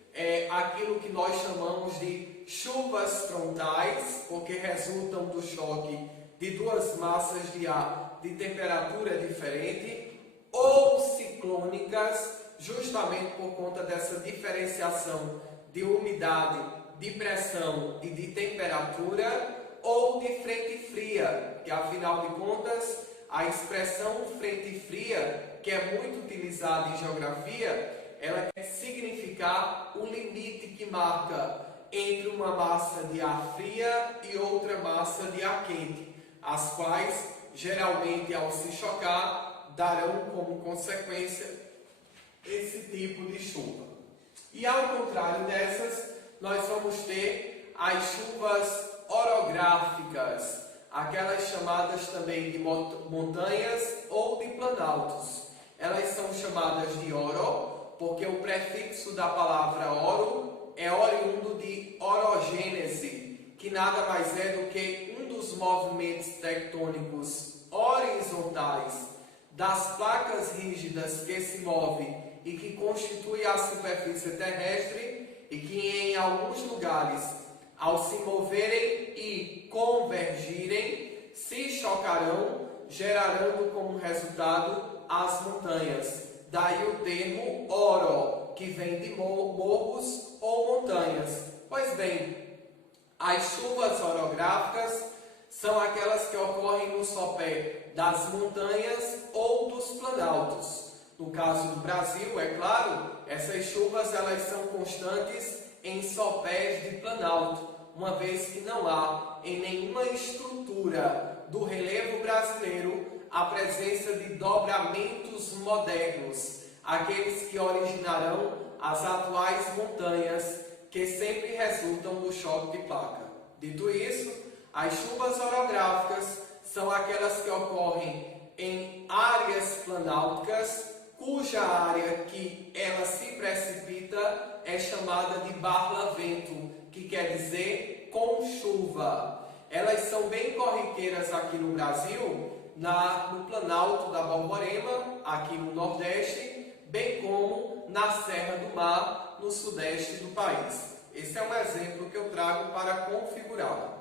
aquilo que nós chamamos de chuvas frontais, porque resultam do choque de duas massas de ar de temperatura diferente, ou ciclônicas, justamente por conta dessa diferenciação de umidade, de pressão e de temperatura, ou de frente fria, que afinal de contas a expressão frente fria, que é muito utilizada em geografia, ela quer significar o limite que marca entre uma massa de ar fria e outra massa de ar quente, as quais geralmente ao se chocar darão como consequência esse tipo de chuva. E ao contrário dessas, nós vamos ter as chuvas orográficas, aquelas chamadas também de montanhas ou de planaltos. Elas são chamadas de oro, porque o prefixo da palavra oro é oriundo de orogênese, que nada mais é do que um dos movimentos tectônicos horizontais das placas rígidas que se movem e que constitui a superfície terrestre e que em alguns lugares, ao se moverem e convergirem, se chocarão, gerando como resultado as montanhas. Daí o termo oro, que vem de morros ou montanhas. Pois bem, as chuvas orográficas são aquelas que ocorrem no sopé das montanhas ou dos planaltos. No caso do Brasil, é claro, essas chuvas elas são constantes em sopés de planalto, uma vez que não há em nenhuma estrutura do relevo brasileiro a presença de dobramentos modernos, aqueles que originarão as atuais montanhas que sempre resultam do choque de placa. Dito isso, as chuvas orográficas são aquelas que ocorrem em áreas planálticas, cuja área que ela se precipita é chamada de barlavento, que quer dizer com chuva. Elas são bem corriqueiras aqui no Brasil, no Planalto da Borborema, aqui no Nordeste, bem como na Serra do Mar, no Sudeste do país. Esse é um exemplo que eu trago para configurá-la.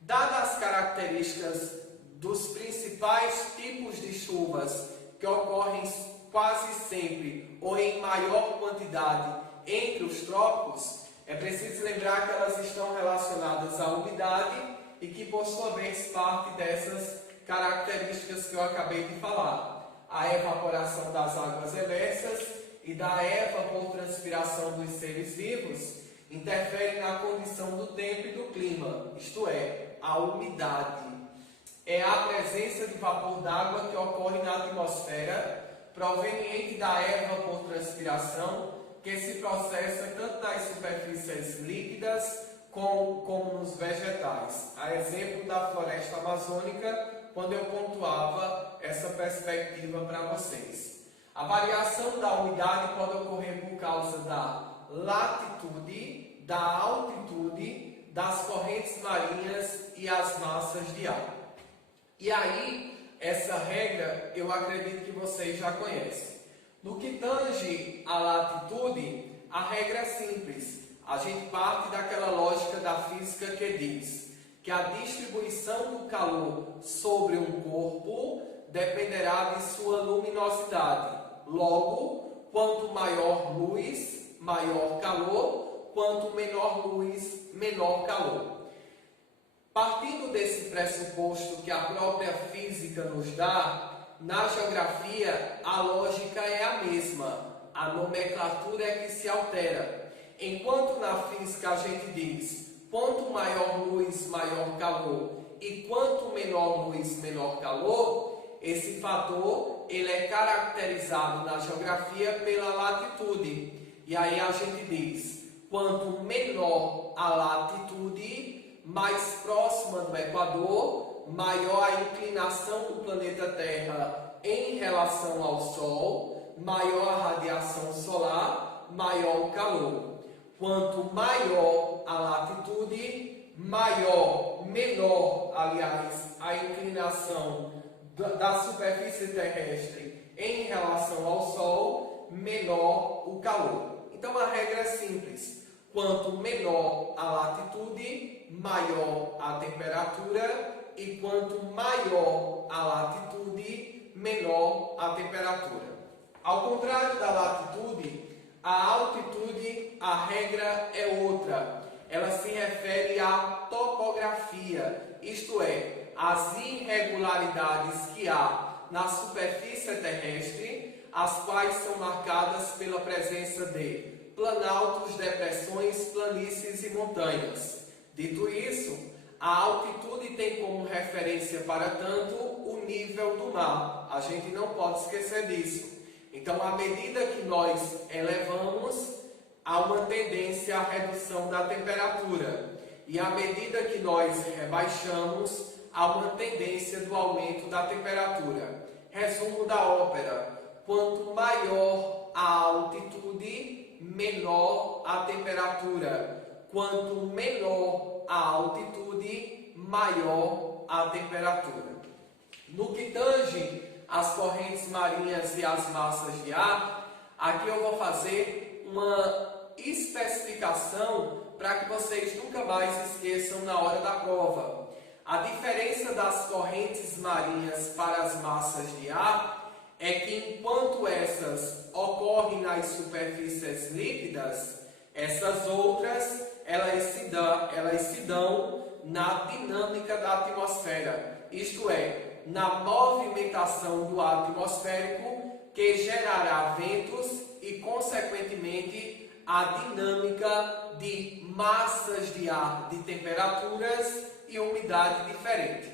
Dadas as características dos principais tipos de chuvas que ocorrem quase sempre ou em maior quantidade entre os trópicos, é preciso lembrar que elas estão relacionadas à umidade e que, por sua vez, parte dessas características que eu acabei de falar. A evaporação das águas emersas e da evapotranspiração dos seres vivos interfere na condição do tempo e do clima, isto é, a umidade. É a presença de vapor d'água que ocorre na atmosfera, proveniente da evapotranspiração, que se processa tanto nas superfícies líquidas como nos vegetais. A exemplo da floresta amazônica, quando eu pontuava essa perspectiva para vocês. A variação da umidade pode ocorrer por causa da latitude, da altitude, das correntes marinhas e as massas de ar. E aí, essa regra eu acredito que vocês já conhecem. No que tange à latitude, a regra é simples. A gente parte daquela lógica da física que diz que a distribuição do calor sobre um corpo dependerá de sua luminosidade. Logo, quanto maior luz, maior calor, quanto menor luz, menor calor. Partindo desse pressuposto que a própria física nos dá, na geografia a lógica é a mesma, a nomenclatura é que se altera. Enquanto na física a gente diz quanto maior luz, maior calor, e quanto menor luz, menor calor, esse fator ele é caracterizado na geografia pela latitude. E aí a gente diz, quanto menor a latitude, mais próxima do Equador, maior a inclinação do planeta Terra em relação ao Sol, maior a radiação solar, maior o calor. Quanto maior a latitude, menor, aliás, a inclinação da superfície terrestre em relação ao Sol, menor o calor. Então a regra é simples. Quanto menor a latitude, maior a temperatura, e quanto maior a latitude, menor a temperatura. Ao contrário da latitude, a altitude, a regra é outra. Ela se refere à topografia, isto é, às irregularidades que há na superfície terrestre, as quais são marcadas pela presença de planaltos, depressões, planícies e montanhas. Dito isso, a altitude tem como referência para tanto o nível do mar. A gente não pode esquecer disso. Então, à medida que nós elevamos, há uma tendência à redução da temperatura. E à medida que nós rebaixamos, há uma tendência do aumento da temperatura. Resumo da ópera: quanto maior a altitude, menor a temperatura. Quanto menor a altitude, maior a temperatura. No que tange as correntes marinhas e as massas de ar, aqui eu vou fazer uma especificação para que vocês nunca mais esqueçam na hora da prova. A diferença das correntes marinhas para as massas de ar é que enquanto essas ocorrem nas superfícies líquidas, essas outras elas se dão na dinâmica da atmosfera, isto é, na movimentação do ar atmosférico que gerará ventos e, consequentemente, a dinâmica de massas de ar de temperaturas e umidade diferente.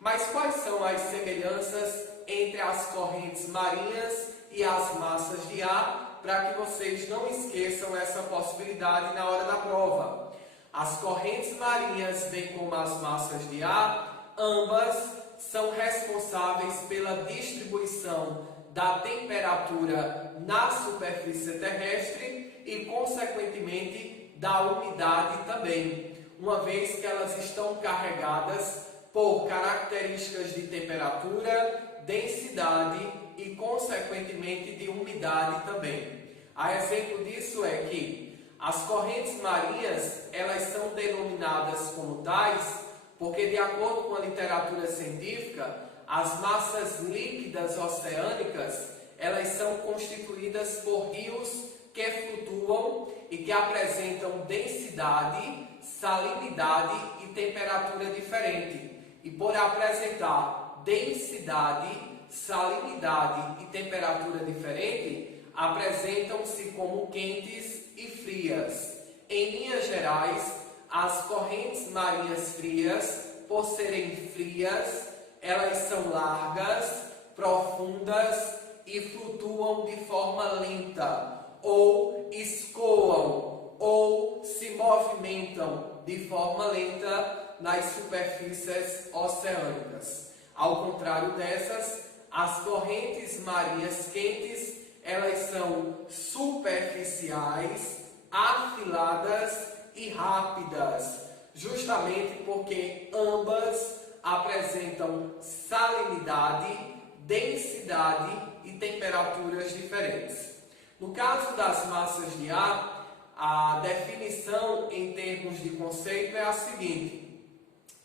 Mas quais são as semelhanças entre as correntes marinhas e as massas de ar, para que vocês não esqueçam essa possibilidade na hora da prova? As correntes marinhas, bem como as massas de ar, ambas são responsáveis pela distribuição da temperatura na superfície terrestre e, consequentemente, da umidade também, uma vez que elas estão carregadas por características de temperatura, densidade e, consequentemente, de umidade também. A exemplo disso é que as correntes marinhas, elas são denominadas como tais porque, de acordo com a literatura científica, as massas líquidas oceânicas, elas são constituídas por rios que flutuam e que apresentam densidade, salinidade e temperatura diferente. E por apresentar densidade, salinidade e temperatura diferente, apresentam-se como quentes e frias. Em linhas gerais, as correntes marinhas frias, por serem frias, elas são largas, profundas e flutuam de forma lenta, ou escoam, ou se movimentam de forma lenta nas superfícies oceânicas. Ao contrário dessas, as correntes marinhas quentes, elas são superficiais, afiladas e rápidas, justamente porque ambas apresentam salinidade, densidade e temperaturas diferentes. No caso das massas de ar, a definição em termos de conceito é a seguinte: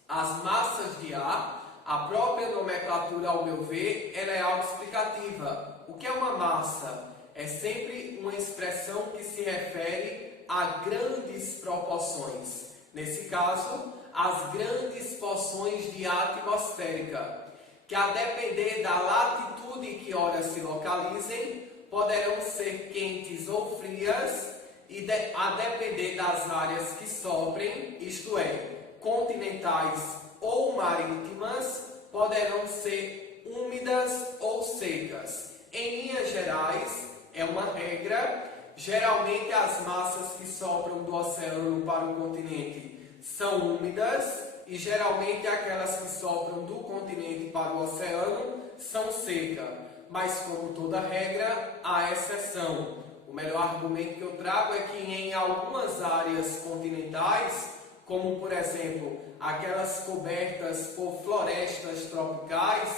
as massas de ar, a própria nomenclatura, ao meu ver, ela é autoexplicativa. O que é uma massa? É sempre uma expressão que se refere a grandes proporções. Nesse caso, as grandes porções de ar atmosférica, que a depender da latitude que ora se localizem, poderão ser quentes ou frias, e a depender das áreas que sobrem, isto é, continentais ou marítimas, poderão ser úmidas ou secas. Em linhas gerais, é uma regra, geralmente as massas que sobram do oceano para o continente são úmidas e geralmente aquelas que sobram do continente para o oceano são secas. Mas como toda regra, há exceção. O melhor argumento que eu trago é que em algumas áreas continentais, como por exemplo, aquelas cobertas por florestas tropicais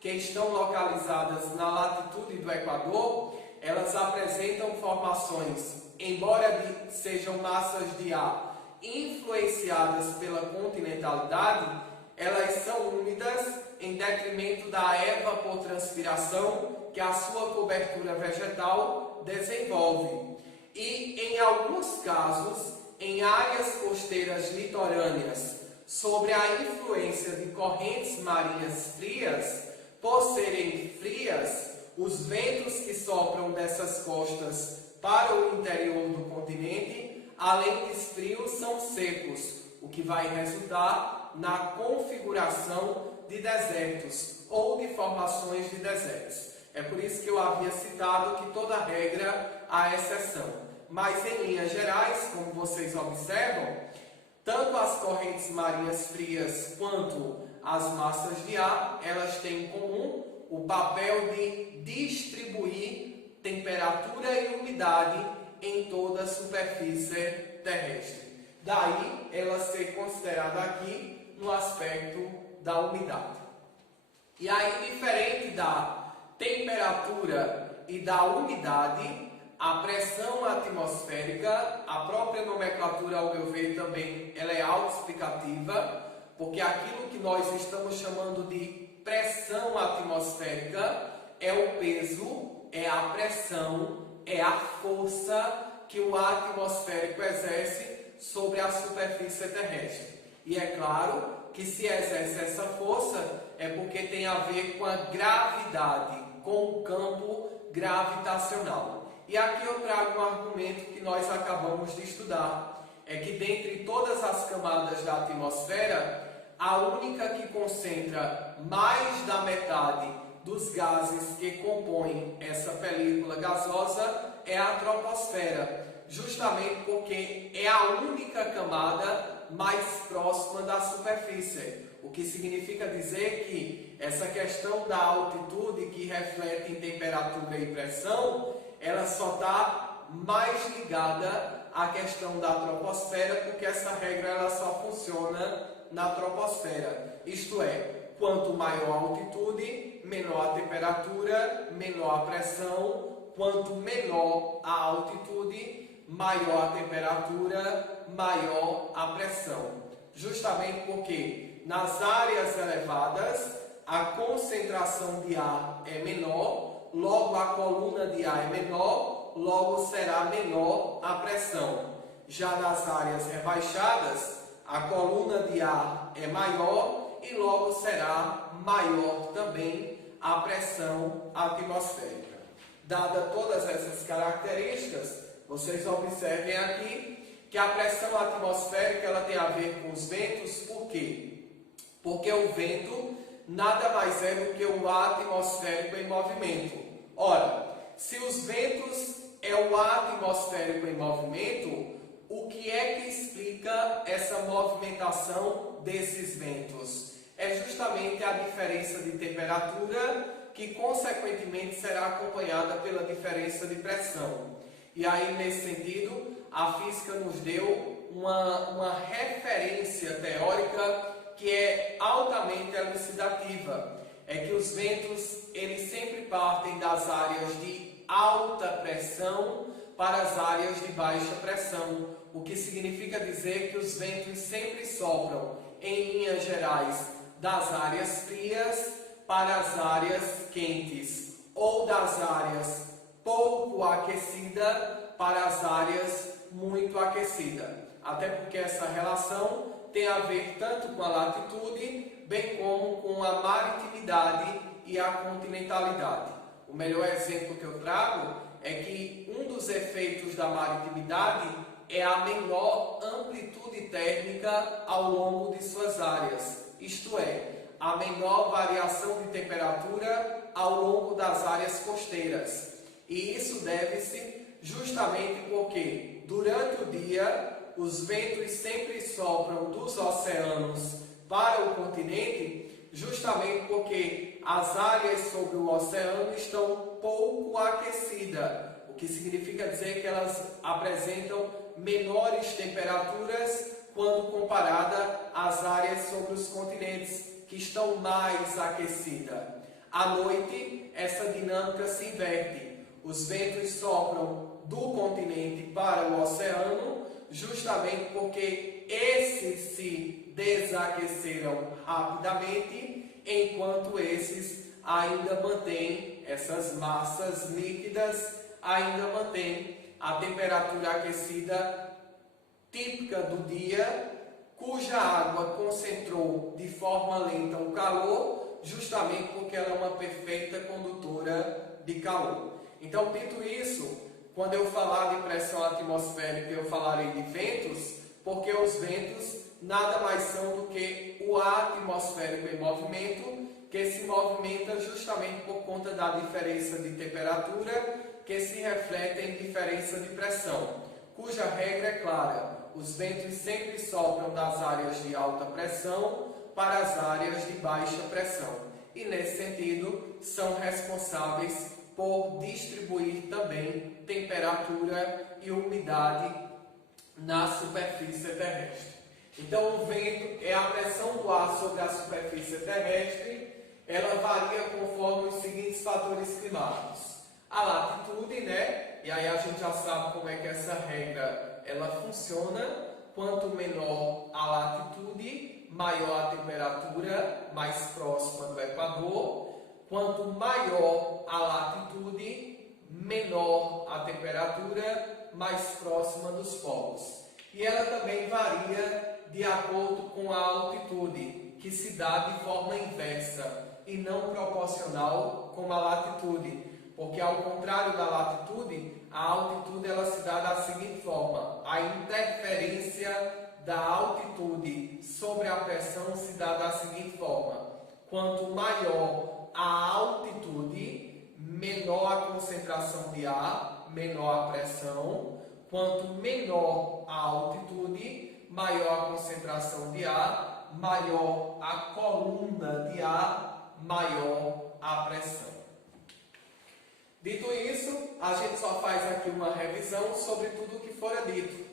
que estão localizadas na latitude do Equador, elas apresentam formações, embora sejam massas de ar influenciadas pela continentalidade, elas são úmidas em detrimento da evapotranspiração que a sua cobertura vegetal desenvolve. E em alguns casos, em áreas costeiras litorâneas, sobre a influência de correntes marinhas frias, por serem frias, os ventos que sopram dessas costas para o interior do continente, além de frios, são secos, o que vai resultar na configuração de desertos ou de formações de desertos. É por isso que eu havia citado que toda regra há exceção. Mas em linhas gerais, como vocês observam, tanto as correntes marinhas frias quanto as massas de ar, elas têm em comum o papel de distribuir temperatura e umidade em toda a superfície terrestre. Daí ela ser considerada aqui no aspecto da umidade. E aí, diferente da temperatura e da umidade, a pressão atmosférica, a própria nomenclatura, ao meu ver, também ela é autoexplicativa, porque aquilo que nós estamos chamando de pressão atmosférica é o peso, é a pressão, é a força que o ar atmosférico exerce sobre a superfície terrestre. E é claro que se exerce essa força é porque tem a ver com a gravidade, com o campo gravitacional. E aqui eu trago um argumento que nós acabamos de estudar, é que dentre todas as camadas da atmosfera, a única que concentra mais da metade dos gases que compõem essa película gasosa é a troposfera, justamente porque é a única camada mais próxima da superfície, o que significa dizer que essa questão da altitude que reflete em temperatura e pressão, ela só está mais ligada à questão da troposfera, porque essa regra ela só funciona na troposfera, isto é, quanto maior a altitude, menor a temperatura, menor a pressão, quanto menor a altitude, maior a temperatura, maior a pressão. Justamente porque nas áreas elevadas a concentração de ar é menor, logo a coluna de ar é menor, logo será menor a pressão. Já nas áreas rebaixadas, a coluna de ar é maior e logo será maior também a pressão atmosférica. Dadas todas essas características, vocês observem aqui que a pressão atmosférica ela tem a ver com os ventos. Por quê? Porque o vento nada mais é do que o ar atmosférico em movimento. Ora, se os ventos é o ar atmosférico em movimento, o que é que explica essa movimentação desses ventos? É justamente a diferença de temperatura, que consequentemente será acompanhada pela diferença de pressão. E aí, nesse sentido, a física nos deu uma referência teórica que é altamente elucidativa. É que os ventos, eles sempre partem das áreas de alta pressão para as áreas de baixa pressão, o que significa dizer que os ventos sempre sopram, em linhas gerais, das áreas frias para as áreas quentes, ou das áreas pouco aquecidas para as áreas muito aquecida. Até porque essa relação tem a ver tanto com a latitude, bem como com a maritimidade e a continentalidade. O melhor exemplo que eu trago é que um dos efeitos da maritimidade é a menor amplitude térmica ao longo de suas áreas, isto é, a menor variação de temperatura ao longo das áreas costeiras. E isso deve-se justamente porque, durante o dia, os ventos sempre sopram dos oceanos para o continente, justamente porque as áreas sobre o oceano estão pouco aquecidas, o que significa dizer que elas apresentam menores temperaturas quando comparada às áreas sobre os continentes, que estão mais aquecidas. À noite, essa dinâmica se inverte. Os ventos sopram do continente para o oceano, justamente porque esses se desaqueceram rapidamente, enquanto esses ainda mantêm, essas massas líquidas, ainda mantêm a temperatura aquecida típica do dia, cuja água concentrou de forma lenta o calor, justamente porque ela é uma perfeita condutora de calor. Então, dito isso, quando eu falar de pressão atmosférica, eu falarei de ventos, porque os ventos nada mais são do que o ar atmosférico em movimento, que se movimenta justamente por conta da diferença de temperatura, que se reflete em diferença de pressão, cuja regra é clara: os ventos sempre sopram das áreas de alta pressão para as áreas de baixa pressão, e nesse sentido são responsáveis por distribuir também temperatura e umidade na superfície terrestre. Então, o vento é a pressão do ar sobre a superfície terrestre. Ela varia conforme os seguintes fatores climáticos: a latitude, né? E aí a gente já sabe como é que essa regra ela funciona. Quanto menor a latitude, maior a temperatura, mais próxima do Equador. Quanto maior a latitude, menor a temperatura, mais próxima dos polos. E ela também varia de acordo com a altitude, que se dá de forma inversa e não proporcional com a latitude. Porque, ao contrário da latitude, a altitude ela se dá da seguinte forma: a interferência da altitude sobre a pressão se dá da seguinte forma: quanto maior a altitude, menor a concentração de ar, menor a pressão. Quanto menor a altitude, maior a concentração de ar, maior a coluna de ar, maior a pressão. Dito isso, a gente só faz aqui uma revisão sobre tudo o que fora dito.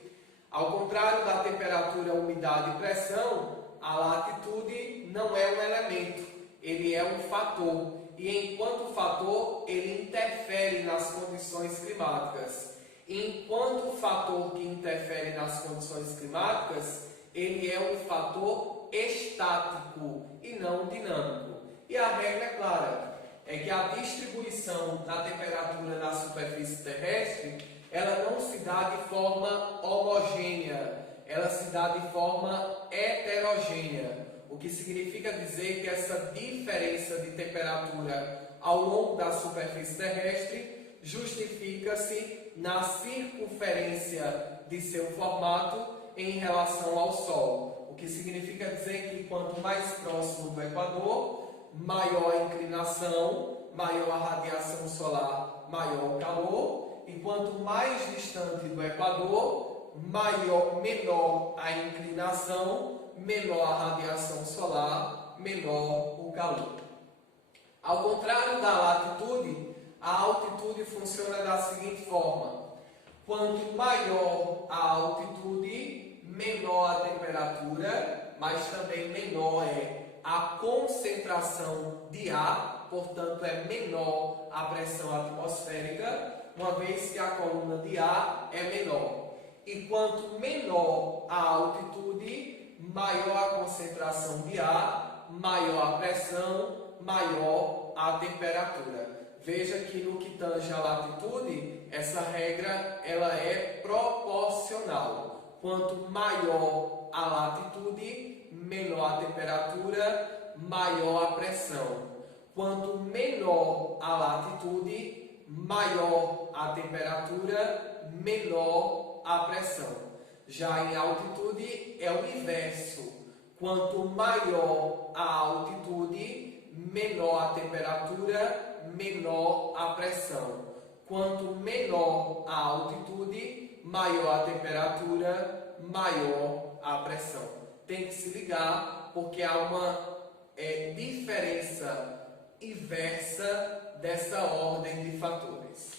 Ao contrário da temperatura, umidade e pressão, a latitude não é um elemento, ele é um fator. E enquanto fator, ele interfere nas condições climáticas. Enquanto fator que interfere nas condições climáticas, ele é um fator estático e não dinâmico. E a regra é clara: é que a distribuição da temperatura na superfície terrestre, ela não se dá de forma homogênea, ela se dá de forma heterogênea, o que significa dizer que essa diferença de temperatura ao longo da superfície terrestre justifica-se na circunferência de seu formato em relação ao Sol, o que significa dizer que quanto mais próximo do Equador, maior a inclinação, maior a radiação solar, maior o calor, e quanto mais distante do Equador, menor a inclinação, menor a radiação solar, menor o calor. Ao contrário da latitude, a altitude funciona da seguinte forma: quanto maior a altitude, menor a temperatura, mas também menor é a concentração de ar, portanto é menor a pressão atmosférica, uma vez que a coluna de ar é menor. E quanto menor a altitude, maior a concentração de ar, maior a pressão, maior a temperatura. veja que no que tange a latitude, essa regra ela é proporcional. Quanto maior a latitude, menor a temperatura, maior a pressão. Quanto menor a latitude, maior a temperatura, menor a pressão. Já em altitude é o inverso. Quanto maior a altitude, menor a temperatura, menor a pressão. Quanto menor a altitude, maior a temperatura, maior a pressão. Tem que se ligar porque há uma diferença inversa dessa ordem de fatores.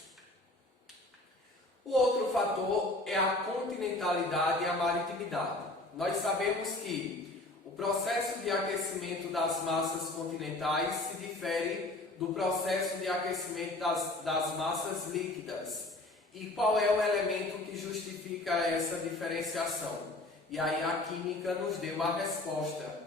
O outro fator é a continentalidade e a maritimidade. Nós sabemos que o processo de aquecimento das massas continentais se difere do processo de aquecimento das massas líquidas. E qual é o elemento que justifica essa diferenciação? E aí a química nos deu a resposta.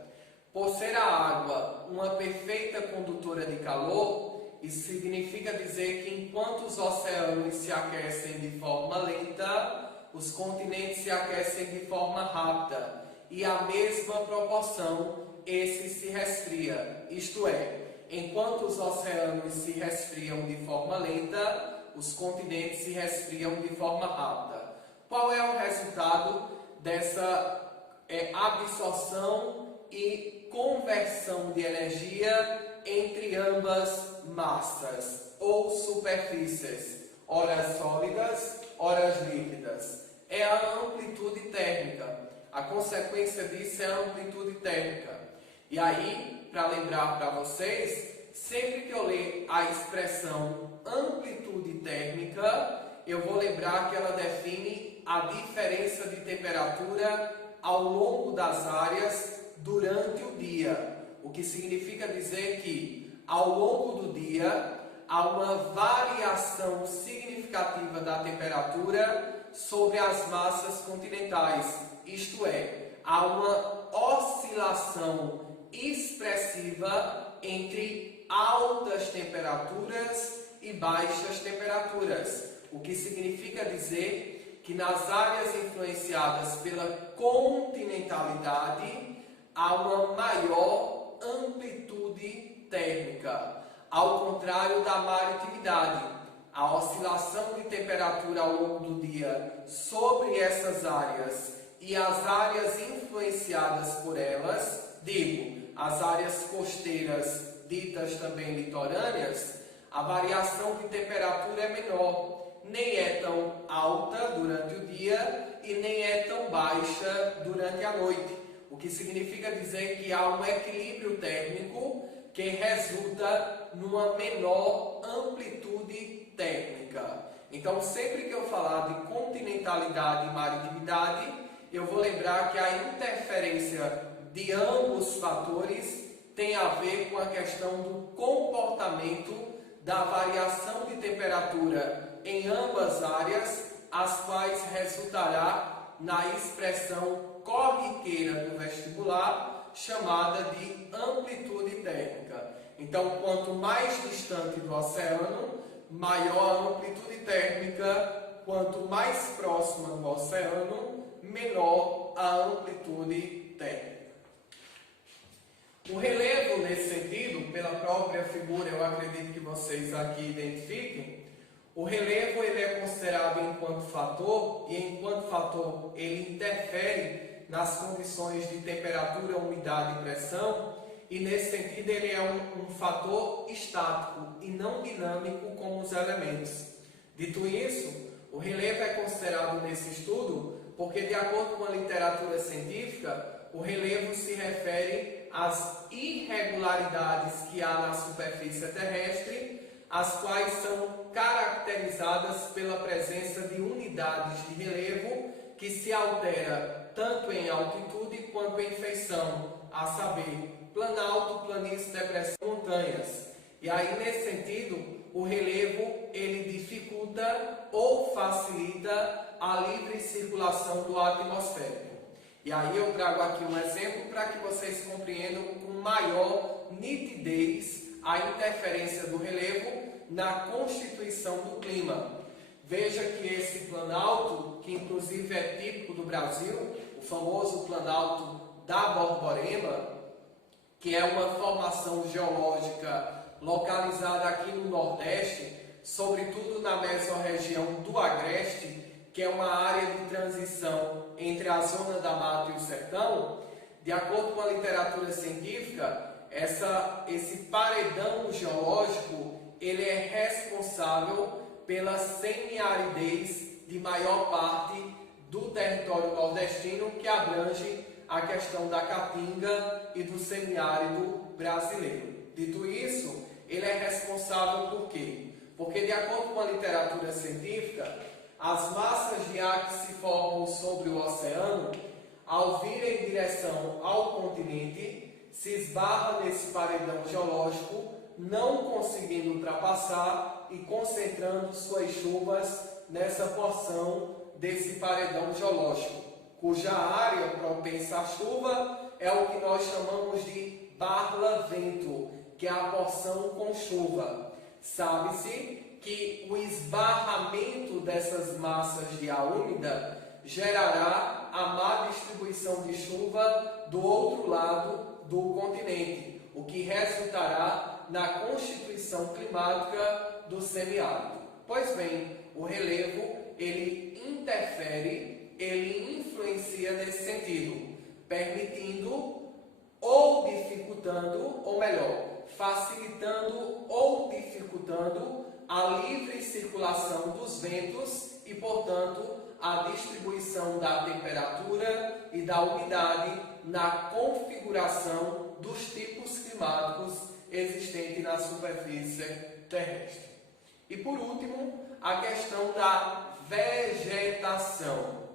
Por ser a água uma perfeita condutora de calor, isso significa dizer que enquanto os oceanos se aquecem de forma lenta, os continentes se aquecem de forma rápida. E a mesma proporção, esse se resfria. Isto é, enquanto os oceanos se resfriam de forma lenta, os continentes se resfriam de forma rápida. Qual é o resultado dessa absorção e conversão de energia entre ambas massas ou superfícies, ora sólidas, ora líquidas? É a amplitude térmica. A consequência disso é a amplitude térmica. E aí, para lembrar para vocês, sempre que eu ler a expressão amplitude térmica, eu vou lembrar que ela define a diferença de temperatura ao longo das áreas durante o dia. O que significa dizer que, ao longo do dia, há uma variação significativa da temperatura sobre as massas continentais. Isto é, há uma oscilação expressiva entre altas temperaturas e baixas temperaturas, o que significa dizer que nas áreas influenciadas pela continentalidade há uma maior amplitude térmica, ao contrário da maritimidade. A oscilação de temperatura ao longo do dia sobre essas áreas e as áreas influenciadas por elas, as áreas costeiras, ditas também litorâneas, a variação de temperatura é menor, nem é tão alta durante o dia e nem é tão baixa durante a noite, o que significa dizer que há um equilíbrio térmico que resulta numa menor amplitude térmica. Então, sempre que eu falar de continentalidade e maritimidade, eu vou lembrar que a interferência de ambos fatores tem a ver com a questão do comportamento da variação de temperatura em ambas áreas, as quais resultará na expressão corriqueira do vestibular, chamada de amplitude térmica. Então, quanto mais distante do oceano, maior a amplitude térmica, quanto mais próxima do oceano, menor a amplitude térmica. O relevo, nesse sentido, pela própria figura, eu acredito que vocês aqui identifiquem, o relevo ele é considerado enquanto fator, e enquanto fator ele interfere nas condições de temperatura, umidade e pressão, e nesse sentido ele é um fator estático e não dinâmico como os elementos. Dito isso, o relevo é considerado nesse estudo porque, de acordo com a literatura científica, o relevo se refere às irregularidades que há na superfície terrestre, as quais são caracterizadas pela presença de unidades de relevo que se altera tanto em altitude quanto em feição, a saber, planalto, planície, depressão, montanhas. E aí, nesse sentido, o relevo ele dificulta ou facilita a livre circulação do ar atmosférico. E aí eu trago aqui um exemplo para que vocês compreendam com maior nitidez a interferência do relevo na constituição do clima. Veja que esse planalto, que inclusive é típico do Brasil, o famoso planalto da Borborema, que é uma formação geológica localizada aqui no Nordeste, sobretudo na mesorregião do Agreste, que é uma área de transição entre a zona da mata e o sertão. De acordo com a literatura científica, esse paredão geológico ele é responsável pela semiaridez de maior parte do território nordestino, que abrange a questão da caatinga e do semiárido brasileiro. Dito isso, ele é responsável por quê? Porque, de acordo com a literatura científica, as massas de ar que se formam sobre o oceano, ao virem em direção ao continente, se esbarram nesse paredão geológico, não conseguindo ultrapassar e concentrando suas chuvas nessa porção desse paredão geológico, cuja área propensa à chuva é o que nós chamamos de barlavento, que é a porção com chuva. Sabe-se que o esbarramento dessas massas de ar úmida gerará a má distribuição de chuva do outro lado do continente, o que resultará na constituição climática do semiárido. Pois bem, o relevo, ele interfere, ele influencia nesse sentido, permitindo ou dificultando, ou melhor, facilitando ou dificultando a livre circulação dos ventos e, portanto, a distribuição da temperatura e da umidade na configuração dos tipos climáticos existentes na superfície terrestre. E por último, a questão da vegetação.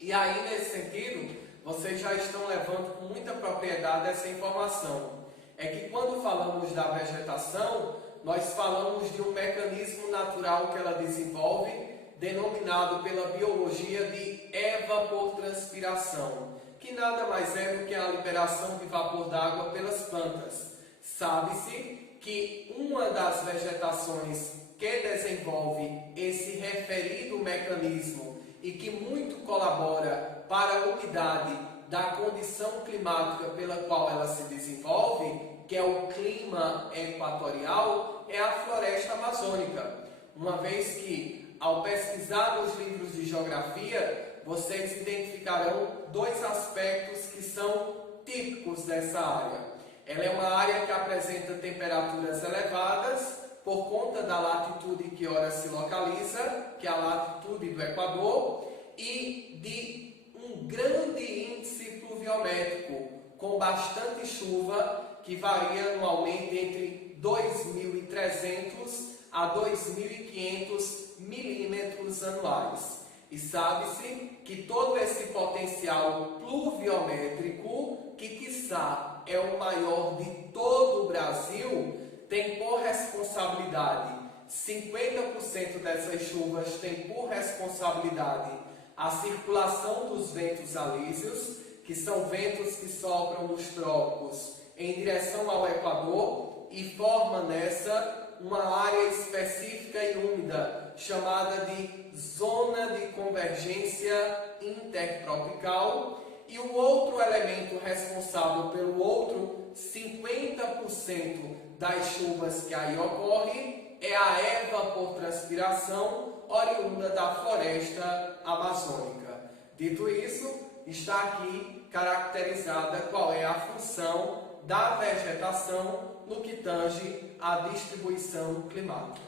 E aí, nesse sentido, vocês já estão levando com muita propriedade essa informação. É que quando falamos da vegetação, nós falamos de um mecanismo natural que ela desenvolve, denominado pela biologia de evapotranspiração, que nada mais é do que a liberação de vapor d'água pelas plantas. Sabe-se que uma das vegetações que desenvolve esse referido mecanismo e que muito colabora para a umidade da condição climática pela qual ela se desenvolve, que é o clima equatorial, é a floresta amazônica. Uma vez que, ao pesquisar nos livros de geografia, vocês identificarão dois aspectos que são típicos dessa área. Ela é uma área que apresenta temperaturas elevadas por conta da latitude que ora se localiza, que é a latitude do Equador, e de um grande índice pluviométrico, com bastante chuva, que varia anualmente entre 2.300 a 2.500 milímetros anuais. E sabe-se que todo esse potencial pluviométrico, que quiçá é o maior de todo o Brasil, tem por responsabilidade, 50% dessas chuvas tem por responsabilidade a circulação dos ventos alísios, que são ventos que sopram dos trópicos em direção ao Equador e forma nessa uma área específica e úmida, chamada de Zona de Convergência Intertropical, e o outro elemento responsável pelo outro 50% das chuvas que aí ocorrem é a evapotranspiração oriunda da floresta amazônica. Dito isso, está aqui caracterizada qual é a função da vegetação no que tange à distribuição climática.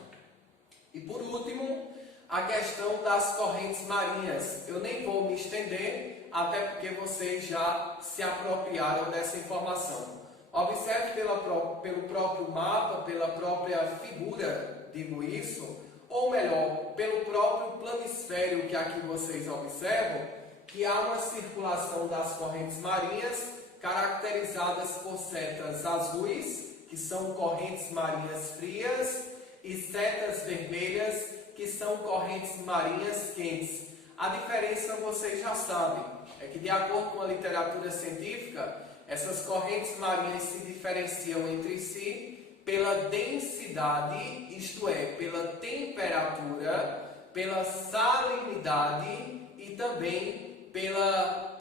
E por último, a questão das correntes marinhas. Eu nem vou me estender, até porque vocês já se apropriaram dessa informação. Observe pelo próprio mapa, pela própria figura, digo isso, ou melhor, pelo próprio planisfério que aqui vocês observam, que há uma circulação das correntes marinhas caracterizadas por setas azuis, que são correntes marinhas frias, e setas vermelhas, que são correntes marinhas quentes. A diferença vocês já sabem, é que de acordo com a literatura científica, essas correntes marinhas se diferenciam entre si pela densidade, isto é, pela temperatura, pela salinidade e também pela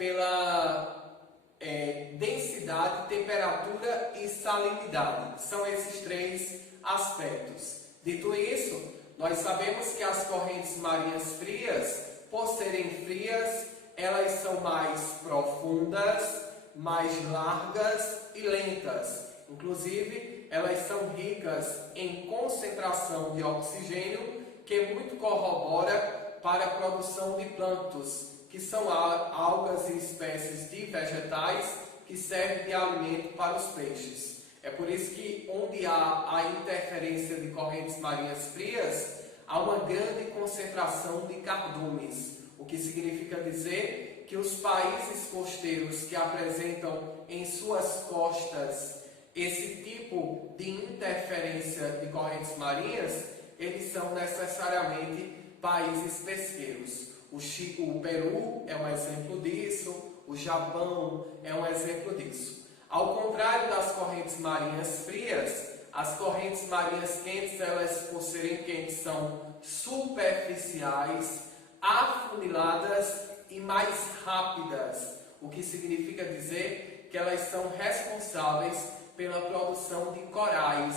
densidade, temperatura e salinidade. São esses três aspectos. Dito isso, nós sabemos que as correntes marinhas frias, por serem frias, elas são mais profundas, mais largas e lentas. Inclusive, elas são ricas em concentração de oxigênio, que muito corrobora para a produção de plânctons, que são algas e espécies de vegetais que servem de alimento para os peixes. É por isso que onde há a interferência de correntes marinhas frias, há uma grande concentração de cardumes, o que significa dizer que os países costeiros que apresentam em suas costas esse tipo de interferência de correntes marinhas, eles são necessariamente países pesqueiros. O Peru é um exemplo disso, o Japão é um exemplo disso. Ao contrário das correntes marinhas frias, as correntes marinhas quentes, elas por serem quentes, são superficiais, afuniladas e mais rápidas, o que significa dizer que elas são responsáveis pela produção de corais,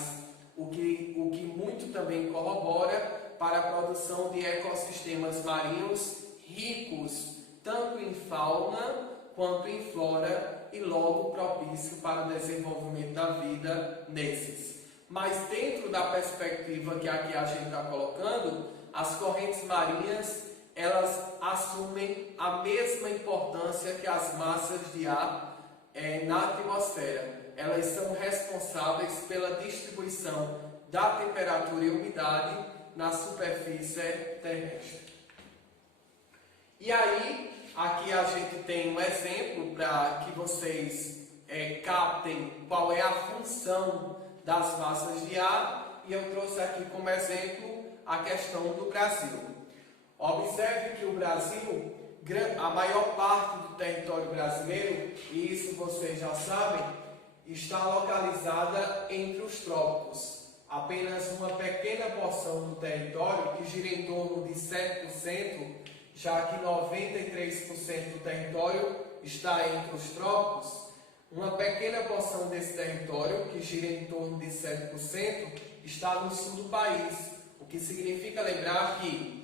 o que muito também corrobora para a produção de ecossistemas marinhos ricos, tanto em fauna quanto em flora, e logo propício para o desenvolvimento da vida nesses. Mas dentro da perspectiva que aqui a gente está colocando, as correntes marinhas, elas assumem a mesma importância que as massas de ar na atmosfera. Elas são responsáveis pela distribuição da temperatura e umidade na superfície terrestre. E aí, aqui a gente tem um exemplo para que vocês captem qual é a função das massas de ar, e eu trouxe aqui como exemplo a questão do Brasil. Observe que o Brasil, a maior parte do território brasileiro, e isso vocês já sabem, está localizada entre os trópicos. Apenas uma pequena porção do território, que gira em torno de 7%, já que 93% do território está entre os trópicos, uma pequena porção desse território, que gira em torno de 7%, está no sul do país, o que significa lembrar que,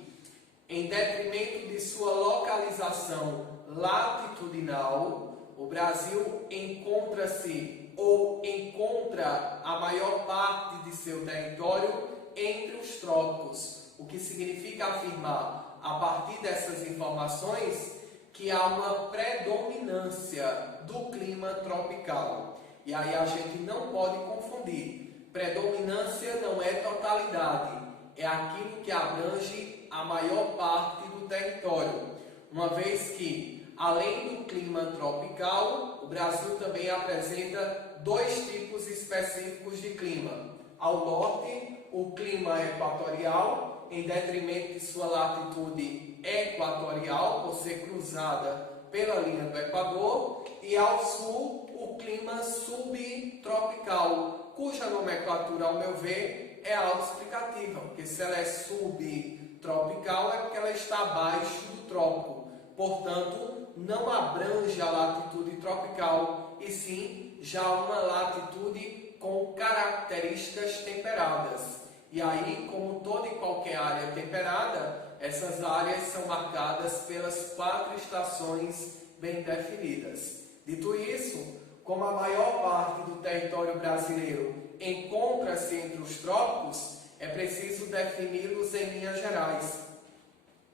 em detrimento de sua localização latitudinal, o Brasil encontra-se ou encontra a maior parte de seu território entre os trópicos, o que significa afirmar, a partir dessas informações, que há uma predominância do clima tropical. E aí a gente não pode confundir. Predominância não é totalidade, é aquilo que abrange a maior parte do território, uma vez que, além do clima tropical, o Brasil também apresenta dois tipos específicos de clima. Ao norte, o clima equatorial, em detrimento de sua latitude equatorial, por ser cruzada pela linha do Equador, e ao sul, o clima subtropical, cuja nomenclatura, ao meu ver, é autoexplicativa, porque se ela é subtropical é porque ela está abaixo do trópico, portanto, não abrange a latitude tropical, e sim já uma latitude com características temperadas. E aí, como toda e qualquer área temperada, essas áreas são marcadas pelas 4 estações bem definidas. Dito isso, como a maior parte do território brasileiro encontra-se entre os trópicos, é preciso defini-los em linhas gerais.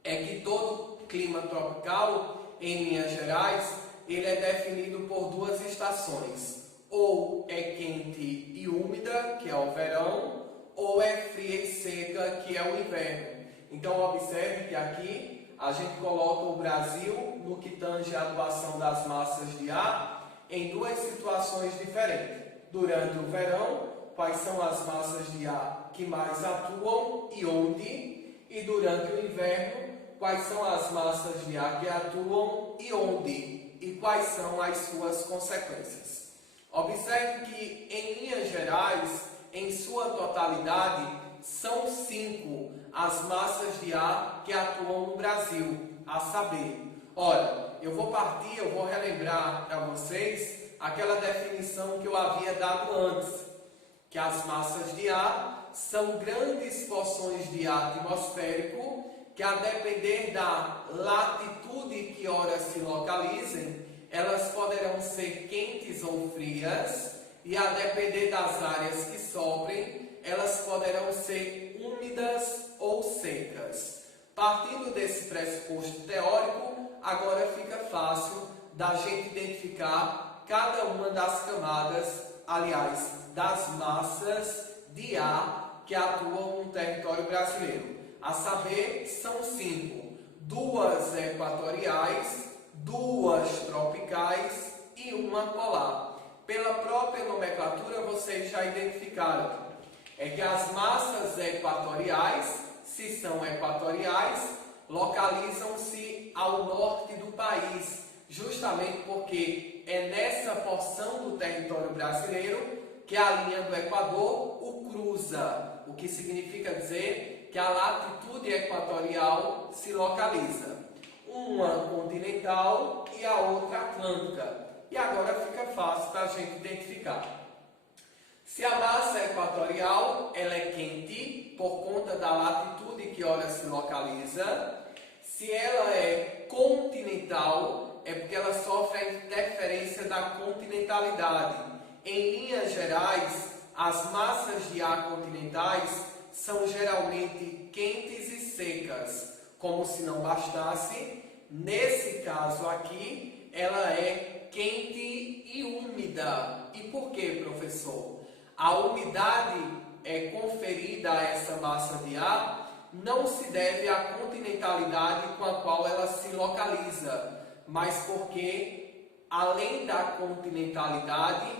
É que todo clima tropical, em linhas gerais, ele é definido por 2 estações. Ou é quente e úmida, que é o verão, ou é fria e seca, que é o inverno. Então observe que aqui a gente coloca o Brasil, no que tange a atuação das massas de ar, em 2 situações diferentes. Durante o verão, quais são as massas de ar que mais atuam e onde? E durante o inverno, quais são as massas de ar que atuam e onde? E quais são as suas consequências? Observe que, em linhas gerais, em sua totalidade, são 5 as massas de ar que atuam no Brasil, a saber. Ora, eu vou relembrar para vocês aquela definição que eu havia dado antes, que as massas de ar são grandes porções de ar atmosférico que, a depender da latitude que ora se localizem, elas poderão ser quentes ou frias, e a depender das áreas que sobrem, elas poderão ser úmidas ou secas. Partindo desse pressuposto teórico, agora fica fácil da gente identificar cada uma das camadas, aliás, das massas de ar que atuam no território brasileiro. A saber, são 5, 2 equatoriais, 2 tropicais e 1 polar. Pela própria nomenclatura, vocês já identificaram. É que as massas equatoriais, se são equatoriais, localizam-se ao norte do país, justamente porque é nessa porção do território brasileiro que a linha do Equador o cruza, o que significa dizer que a latitude equatorial se localiza. Uma continental e a outra atlântica. E agora fica fácil para a gente identificar. Se a massa equatorial ela é quente por conta da latitude que ora se localiza, se ela é continental é porque ela sofre a interferência da continentalidade. Em linhas gerais, as massas de ar continentais são geralmente quentes e secas. Como se não bastasse, nesse caso aqui, ela é quente e úmida. E por quê, professor? A umidade conferida a essa massa de ar não se deve à continentalidade com a qual ela se localiza, mas porque, além da continentalidade,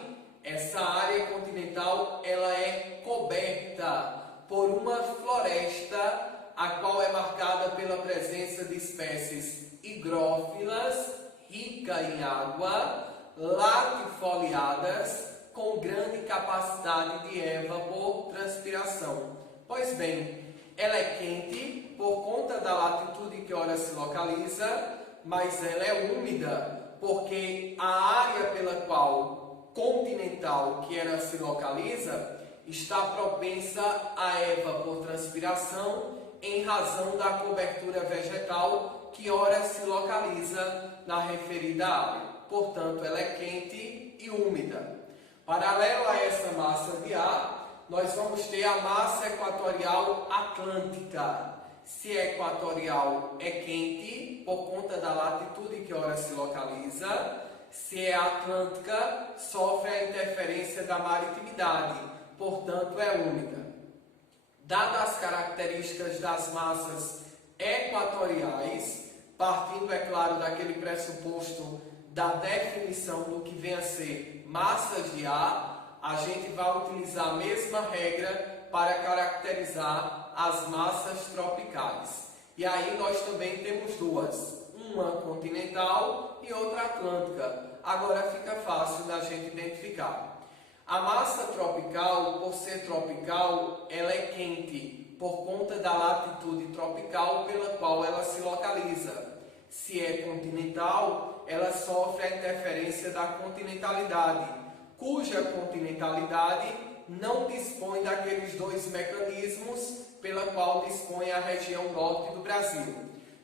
essa área continental ela é coberta por uma floresta, a qual é marcada pela presença de espécies higrófilas, rica em água, latifoliadas, com grande capacidade de evapotranspiração. Pois bem, ela é quente por conta da latitude que ora se localiza, mas ela é úmida porque a área pela qual continental que ela se localiza está propensa à evapotranspiração em razão da cobertura vegetal que ora se localiza na referida área. Portanto, ela é quente e úmida. Paralelo a essa massa de ar, nós vamos ter a massa equatorial atlântica. Se é equatorial, é quente por conta da latitude que ora se localiza. Se é atlântica, sofre a interferência da maritimidade, portanto é úmida. Dadas as características das massas equatoriais, partindo, é claro, daquele pressuposto da definição do que vem a ser massas de ar, a gente vai utilizar a mesma regra para caracterizar as massas tropicais. E aí nós também temos duas, uma continental e outra atlântica. Agora fica fácil da gente identificar. A massa tropical, por ser tropical, ela é quente por conta da latitude tropical pela qual ela se localiza. Se é continental, ela sofre a interferência da continentalidade, cuja continentalidade não dispõe daqueles dois mecanismos pela qual dispõe a região norte do Brasil.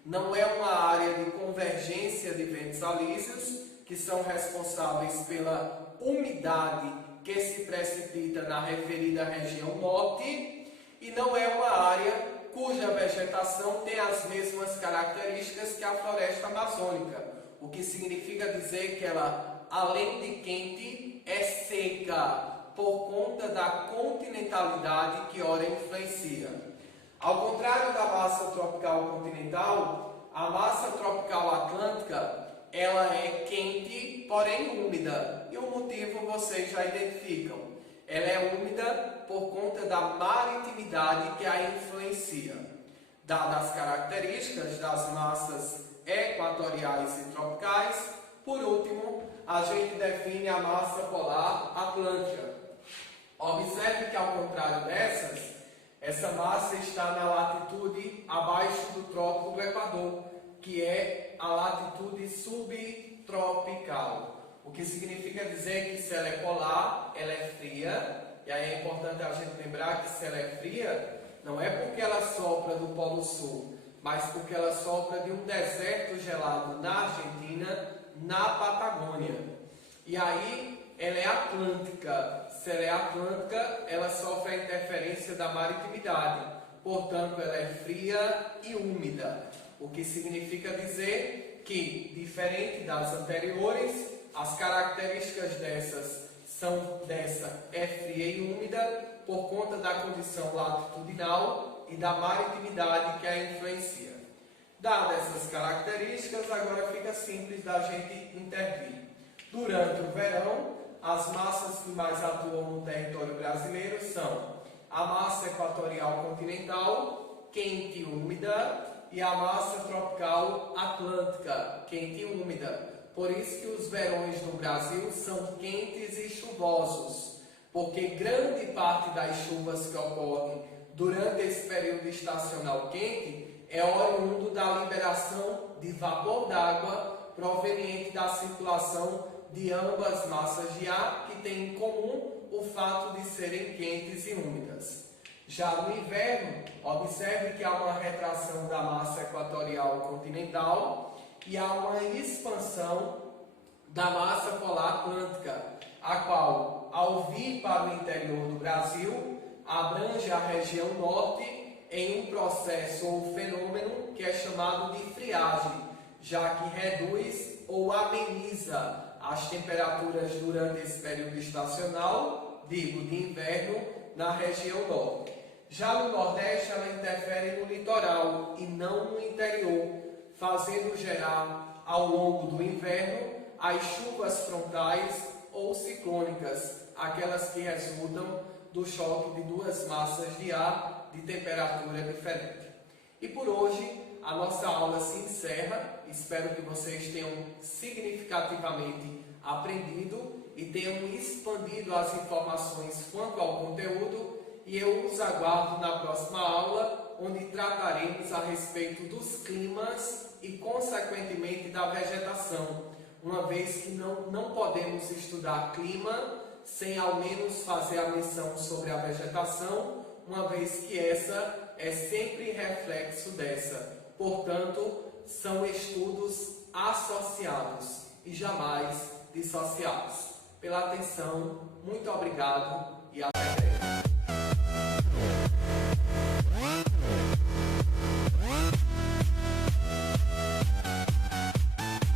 Não é uma área de convergência de ventos alísios, que são responsáveis pela umidade que se precipita na referida região norte, e não é uma área cuja vegetação tem as mesmas características que a floresta amazônica, o que significa dizer que ela, além de quente, é seca, por conta da continentalidade que ora influencia. Ao contrário da massa tropical continental, a massa tropical atlântica, ela é quente, porém úmida. E o motivo vocês já identificam. Ela é úmida por conta da maritimidade que a influencia. Dadas as características das massas equatoriais e tropicais, por último, a gente define a massa polar atlântica. Observe que, ao contrário dessas, essa massa está na latitude abaixo do trópico do Equador, que é a latitude subtropical. O que significa dizer que se ela é polar, ela é fria. E aí é importante a gente lembrar que se ela é fria, não é porque ela sopra do Polo Sul, mas porque ela sopra de um deserto gelado na Argentina, na Patagônia. E aí ela é atlântica. Se ela é atlântica, ela sofre a interferência da maritimidade. Portanto, ela é fria e úmida. O que significa dizer que, diferente das anteriores, as características dessa é fria e úmida por conta da condição latitudinal e da maritimidade que a influencia. Dadas essas características, agora fica simples da gente intervir. Durante o verão, as massas que mais atuam no território brasileiro são a massa equatorial continental, quente e úmida, e a massa tropical atlântica, quente e úmida. Por isso que os verões no Brasil são quentes e chuvosos, porque grande parte das chuvas que ocorrem durante esse período estacional quente é oriundo da liberação de vapor d'água proveniente da circulação de ambas massas de ar, que têm em comum o fato de serem quentes e úmidas. Já no inverno, observe que há uma retração da massa equatorial continental e há uma expansão da massa polar atlântica, a qual, ao vir para o interior do Brasil, abrange a região norte em um processo ou fenômeno que é chamado de friagem, já que reduz ou ameniza as temperaturas durante esse período estacional, de inverno, na região norte. Já no Nordeste, ela interfere no litoral e não no interior, fazendo gerar, ao longo do inverno, as chuvas frontais ou ciclônicas, aquelas que resultam do choque de duas massas de ar de temperatura diferente. E por hoje, a nossa aula se encerra. Espero que vocês tenham significativamente aprendido e tenham expandido as informações quanto ao conteúdo, e eu os aguardo na próxima aula, onde trataremos a respeito dos climas e, consequentemente, da vegetação, uma vez que não podemos estudar clima sem ao menos fazer a menção sobre a vegetação, uma vez que essa é sempre reflexo dessa. Portanto, são estudos associados e jamais dissociados. Pela atenção, muito obrigado e até breve.